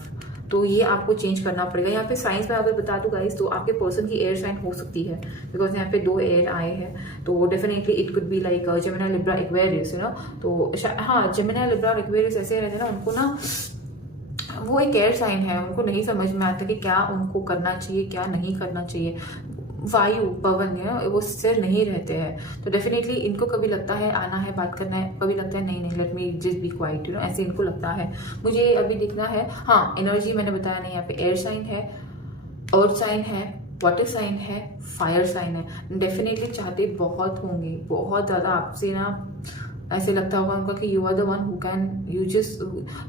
तो ये आपको चेंज करना पड़ेगा। यहाँ पे साइंस में अगर बता दूँ गाइस तो आपके पर्सन की एयर साइन हो सकती है, बिकॉज यहाँ पे 2 एयर आए हैं, तो definitely it could be like Gemini Libra Aquarius तो हाँ जेमिनी लिब्रा एक्वेरियस ऐसे रहते हैं ना, उनको ना वो एक एयर साइन है, उनको नहीं समझ में आता कि क्या उनको करना चाहिए क्या नहीं करना चाहिए। वायु पवन वो स्थिर नहीं रहते हैं, तो डेफिनेटली इनको कभी लगता है आना है बात करना है, कभी लगता है नहीं let me just be quite ऐसे इनको लगता है। मुझे अभी दिखना है हाँ एनर्जी मैंने बताया नहीं, यहाँ पे एयर साइन है, अर्थ साइन है, वाटर साइन है, फायर साइन है। डेफिनेटली चाहते बहुत होंगे, बहुत ज़्यादा आपसे ना ऐसे लगता होगा उनका कि you are the one who can you just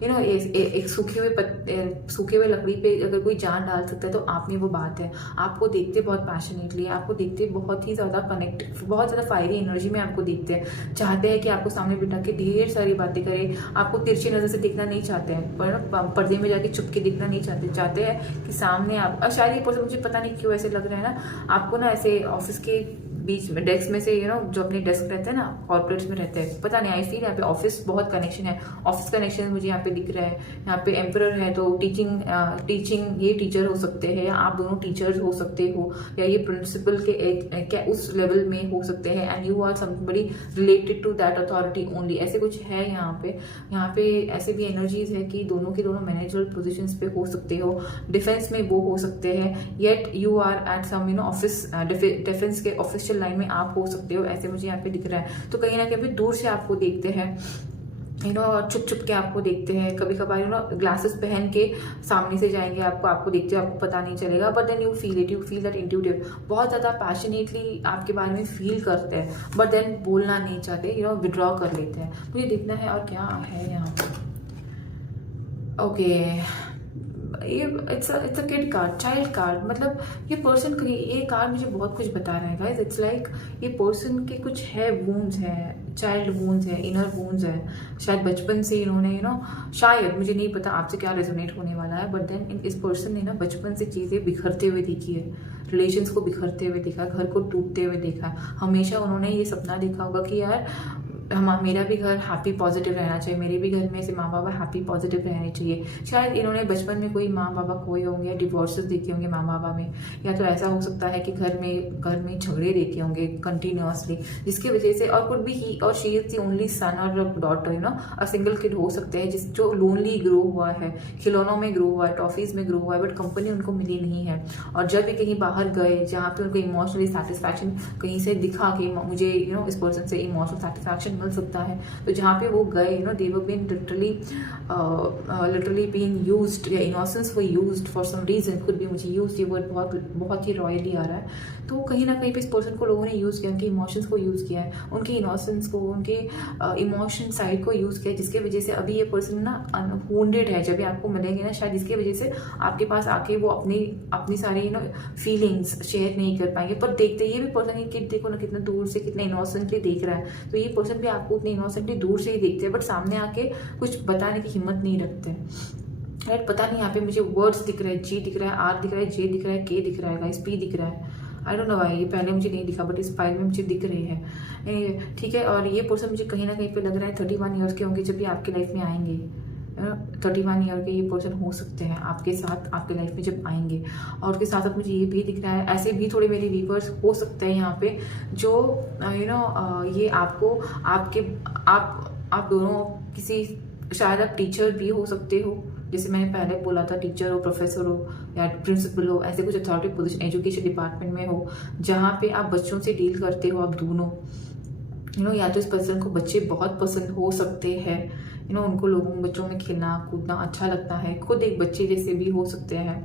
एक सूखे हुए लकड़ी पे अगर कोई जान डाल सकता है तो आप में वो बात है। आपको देखते बहुत पैशनेटली, आपको देखते बहुत ही ज़्यादा कनेक्ट, बहुत ज़्यादा फायरी एनर्जी में आपको देखते हैं, चाहते हैं कि आपको सामने बिठा के ढेर सारी बातें करें, आपको तिरछी नज़र से देखना नहीं चाहते हैं, पर पर्दे में जाके छुप के देखना नहीं चाहते हैं कि सामने आप। शायद ये पर्सन मुझे पता नहीं क्यों ऐसे लग रहा है ना आपको ना ऐसे ऑफिस के बीच में डेस्क में से जो अपने डेस्क रहते हैं ना कॉर्पोरेट्स में रहते हैं, पता नहीं आई फील यहाँ पे ऑफिस बहुत कनेक्शन है, ऑफिस कनेक्शन मुझे यहाँ पे दिख रहा है। यहाँ पे एम्परर है तो टीचिंग ये टीचर हो सकते हैं या आप दोनों टीचर्स हो सकते हो या ये प्रिंसिपल के क्या उस लेवल में हो सकते हैं and you are somebody related to that authority only, ऐसे कुछ है यहाँ पे ऐसे भी एनर्जीज है कि दोनों के दोनों मैनेजरल पोजिशन पे हो सकते हो, डिफेंस में वो हो सकते हैं, yet you are at some office defence के ऑफिस लाइन में आप हो सकते हो, ऐसे मुझे यहाँ पे दिख रहा है। तो कहीं ना कहीं दूर से आपको देखते हैं छुप छुप के आपको देखते हैं, कभी कभार ग्लासेस पहन के सामने से जाएंगे आपको देखते हैं, आपको पता नहीं चलेगा, but then you feel that intuitive, बहुत ज़्यादा पैशनेटली आपके बारे में फील करते हैं, बट देन बोलना नहीं चाहते, विड्रॉ कर लेते हैं। मुझे दिखना है और क्या है यहाँ पे। Okay it's a kid card, child card, मतलब ये पर्सन ये कार्ड मुझे बहुत कुछ बता रहा है गाइस। इट्स लाइक ये पर्सन के कुछ है वूंड्स है, चाइल्ड वूंड्स है, इनर वूंड्स है, शायद बचपन से इन्होंने शायद मुझे नहीं पता आपसे क्या रेजोनेट होने वाला है, बट देन इस पर्सन ने बचपन से चीज़ें बिखरते हुए देखी है, रिलेशंस को बिखरते हुए देखा, घर को टूटते हुए देखा। हमेशा उन्होंने ये सपना देखा होगा कि यार मेरा भी घर हैप्पी पॉजिटिव रहना चाहिए, मेरे भी घर में ऐसे माँ बाबा हैप्पी पॉजिटिव रहने चाहिए। शायद इन्होंने बचपन में कोई माँ बाबा खोए होंगे, डिवोर्सेस देखे होंगे माँ बाबा में, या तो ऐसा हो सकता है कि घर में झगड़े देखे होंगे कंटिन्यूसली, जिसकी वजह से और कुछ भी ही और she is the only son और डॉटर अ सिंगल किड हो सकते हैं जो लोनली ग्रो हुआ है, खिलौनों में ग्रो हुआ है, टॉफीज में ग्रो हुआ है, बट कंपनी उनको मिली नहीं है। और जब भी कहीं बाहर गए जहाँ पे उनको इमोशनली सेटिस्फैक्शन कहीं से दिखा कि मुझे इस पर्सन से इमोशनल सेटिस्फैक्शन मिल सकता है। तो जहाँ पे वो गए, they were been literally been used, या innocence were used for some reason, could be, मुझे यूज ये वर्ड बहुत ही रॉयली आ रहा है। तो कहीं ना कहीं पे इस पर्सन को लोगों ने यूज़ किया, उनके इमोशंस को यूज़ किया है, उनके इनोसेंस को, उनके इमोशन साइड को यूज़ किया, जिसके वजह से अभी ये पर्सन ना वुंडेड है। जब भी आपको मिलेंगे ना, शायद इसकी वजह से आपके पास आके वो अपनी सारी फीलिंग्स शेयर नहीं कर पाएंगे। पर देखते ये भी पर्सन कि देखो ना कितना दूर से, कितना इनोसेंटली देख रहा है। तो ये पर्सन भी आपको उतने इनोसेंटली दूर से ही देखते हैं, बट सामने आके कुछ बताने की हिम्मत नहीं रखते। राइट, पता नहीं, यहाँ पे मुझे वर्ड्स दिख रहा है, जी दिख रहा है, आर दिख रहा है, जे दिख रहा है, के दिख रहा है, गाइस पी दिख रहा है। आई डोंट नो वाई, ये पहले मुझे नहीं दिखा, बट इस फाइल में मुझे दिख रहे हैं। ठीक है, और ये पर्सन मुझे कहीं ना कहीं पे लग रहा है 31 ईयर्स के होंगे जब भी आपकी लाइफ में आएंगे। 31 ईयर के ये पर्सन हो सकते हैं आपके साथ, आपके लाइफ में जब आएंगे। और उसके साथ साथ मुझे ये भी दिख रहा है, ऐसे भी थोड़े मेरे व्यूअर्स हो सकते हैं यहाँ पे, जो ये आपको आप दोनों किसी, शायद आप टीचर भी हो सकते हो, जैसे मैंने पहले बोला था, टीचर हो, प्रोफेसर हो, या प्रिंसिपल हो, ऐसे कुछ अथॉरिटी पोजीशन एजुकेशन डिपार्टमेंट में हो, जहाँ पे आप बच्चों से डील करते हो आप दोनों। या तो इस पर्सन को बच्चे बहुत पसंद हो सकते हैं, उनको लोगों बच्चों में खेलना कूदना अच्छा लगता है, खुद एक बच्चे जैसे भी हो सकते हैं,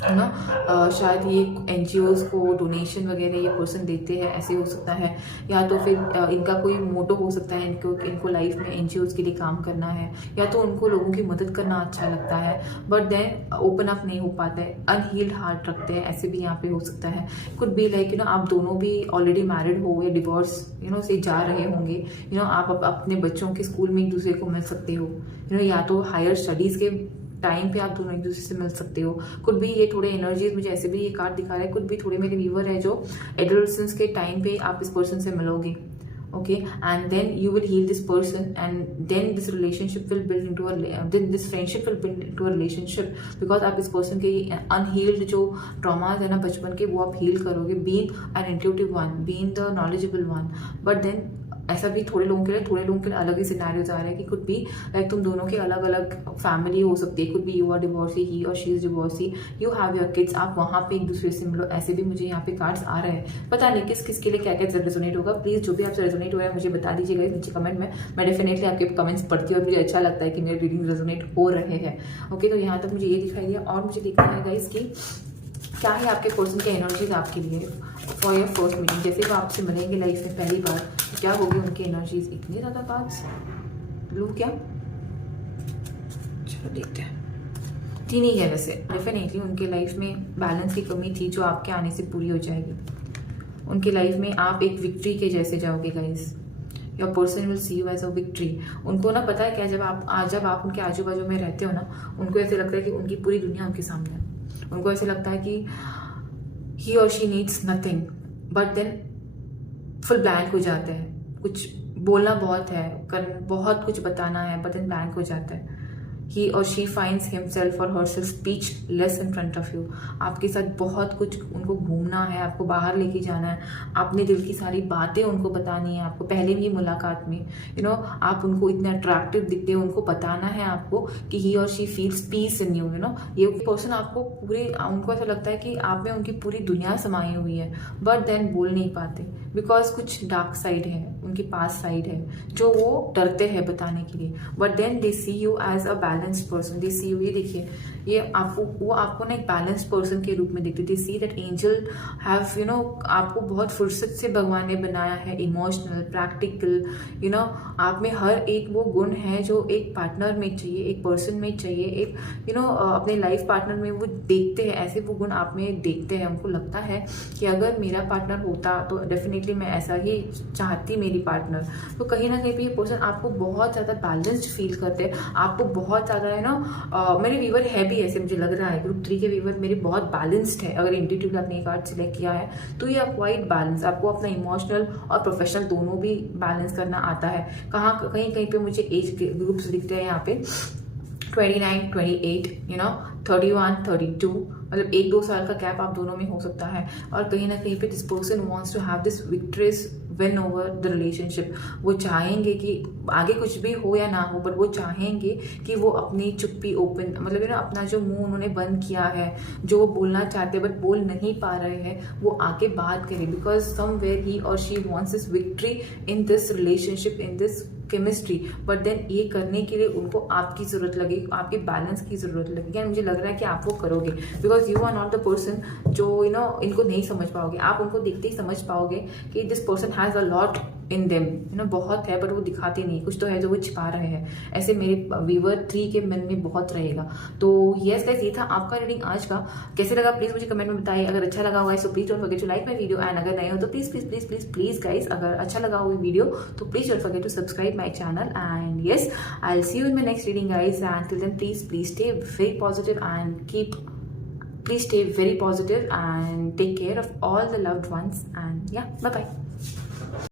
शायद ये NGOs को डोनेशन वगैरह ये पर्सन देते हैं, ऐसे हो सकता है। या तो फिर इनका कोई मोटो हो सकता है, इनको लाइफ में NGOs के लिए काम करना है, या तो उनको लोगों की मदद करना अच्छा लगता है, बट देन ओपन अप नहीं हो पाता है, अनहील्ड हार्ट रखते हैं, ऐसे भी यहाँ पे हो सकता है। कुड बी लाइक आप दोनों भी ऑलरेडी मैरिड हो या डिवोर्स से जा रहे होंगे। आप अपने बच्चों के स्कूल में एक दूसरे को मिल सकते हो, या तो हायर स्टडीज के टाइम पे आप दोनों एक दूसरे से मिल सकते हो। कुछ भी ये थोड़े एनर्जीज, मुझे ऐसे भी ये कार्ड दिखा रहा है, कुछ भी थोड़े मेरे व्यूवर है जो एडोलेसेंस के टाइम पे आप इस पर्सन से मिलोगे। okay, and then you will heal this person, and then this relationship will build into then this friendship will build into a relationship, because आप इस पर्सन के अनहील्ड जो ट्रॉमाज है ना बचपन के, वो आप हील करोगे, being an intuitive one, being the knowledgeable one. But then ऐसा भी थोड़े लोगों के लिए अलग ही सिनेरियोज आ रहे हैं कि कुछ भी लाइक तुम दोनों की अलग अलग फैमिली हो सकती है, कुछ भी यू आर डिवोर्सी, ही और she is divorcee, you have your kids, आप वहाँ पे एक दूसरे से मिलो, ऐसे भी मुझे यहाँ पे कार्ड्स आ रहे हैं। पता नहीं किस किस के लिए क्या क्या रेजोनेट होगा, प्लीज जो भी आपसे रेजोनेट हो रहा है मुझे बता दीजिएगा नीचे कमेंट में। मैं डेफिनेटली आपके कमेंट्स पढ़ती हूँ और मुझे अच्छा लगता है कि मेरे रीडिंग रेजोनेट हो रहे हैं। ओके, तो यहाँ तक मुझे ये दिखाई दिया, और मुझे देखना है गाइस कि क्या है आपके पर्सन के एनर्जीज आपके लिए फॉर योर फर्स्ट मीटिंग। जैसे वो आपसे मिलेंगे लाइफ में पहली बार, क्या होगी उनकी एनर्जीज। इतनी ज़्यादा कार्ड्स ब्लू, क्या, चलो देखते हैं। तीन ही है वैसे। डेफिनेटली उनके लाइफ में बैलेंस की कमी थी जो आपके आने से पूरी हो जाएगी। उनके लाइफ में आप एक विक्ट्री के जैसे जाओगे guys. Your person will see you as a victory. उनको ना पता है क्या, जब आप उनके आजू बाजू में रहते हो ना, उनको ऐसे लगता है कि उनकी पूरी दुनिया उनके सामने है। उनको ऐसे लगता है कि ही और she needs nothing, but then full blank हो जाते हैं। कुछ बोलना बहुत है, बहुत कुछ बताना है, बट देन ब्लैंक हो जाता है। He or she finds himself or herself speechless in front of you। आपके साथ बहुत कुछ उनको घूमना है, आपको बाहर लेके जाना है, अपने दिल की सारी बातें उनको बतानी है आपको। पहले भी मुलाकात में आप उनको इतने अट्रैक्टिव दिखते हैं, उनको बताना है आपको कि he or she feels peace in you। ये पर्सन आपको उनको ऐसा लगता है कि आप में उनकी पूरी दुनिया समाई हुई है, बट देन बोल नहीं पाते बिकॉज कुछ डार्क साइड है, उनकी पास साइड है जो वो डरते हैं बताने के लिए। But then they see you as a balanced person. They see you, ये देखिए, ये आपको ना एक बैलेंस्ड पर्सन के रूप में देखते। दे सी दैट एंजल हैव आपको बहुत फुर्सत से भगवान ने बनाया है, इमोशनल, प्रैक्टिकल, आप में हर एक वो गुण है जो एक पार्टनर में चाहिए, एक पर्सन में चाहिए, एक अपने लाइफ पार्टनर में वो देखते हैं, ऐसे वो गुण आप में देखते हैं। उनको लगता है कि अगर मेरा पार्टनर होता तो डेफिनेटली मैं ऐसा ही चाहती मेरी पार्टनर। तो कहीं ना कहीं भी ये पर्सन आपको बहुत ज़्यादा बैलेंस्ड फील करते हैं, आपको बहुत ज़्यादा मेरे व्यूवर है भी ऐसे, मुझे लग रहा है ग्रुप 3 के व्यूवर मेरे बहुत बैलेंस्ड है। अगर इंट्यूटिवली आपने ये कार्ड सिलेक्ट किया है तो ये क्वाइट बैलेंस, आपको अपना इमोशनल और प्रोफेशनल दोनों भी बैलेंस करना आता है। कहीं कहीं पे मुझे एज ग्रुप्स दिखते हैं यहाँ पे 29, 28, 31, 32, मतलब 1-2 साल का गैप आप दोनों में हो सकता है। और कहीं ना कहीं पे this person wants to have this victorious win over the relationship. वो चाहेंगे कि आगे कुछ भी हो या ना हो, बट वो चाहेंगे कि वो अपनी चुप्पी ओपन, मतलब ना अपना जो मुंह उन्होंने बंद किया है, जो वो बोलना चाहते बट बोल नहीं पा रहे हैं, वो आके बात करें, बिकॉज समवेयर ही और she wants this victory in this relationship, in this chemistry. But then ये करने के लिए उनको आपकी ज़रूरत लगेगी, आपके बैलेंस की ज़रूरत लगेगी, एंड मुझे लग रहा है कि आप वो करोगे, because you are not the person जो इनको नहीं समझ पाओगे। आप उनको देखते ही समझ पाओगे कि this person has a lot in them, बहुत है, बट वो दिखाते नहीं, कुछ तो है जो वो छिपा रहे हैं। ऐसे मेरे वीवर 3 के मन में बहुत रहेगा। तो यस गाइस, ये था आपका रीडिंग आज का। कैसे लगा प्लीज मुझे कमेंट में बताइए। अगर अच्छा लगा हुआ है so please don't forget to like my video, and अगर नए हो तो please please please please please guys, अगर अच्छा लगा हुआ वीडियो तो please don't forget to subscribe my channel. And yes, I will see you in my next reading guys, and till then please stay very positive and please stay very positive and take care of all the loved ones, and yeah, bye bye.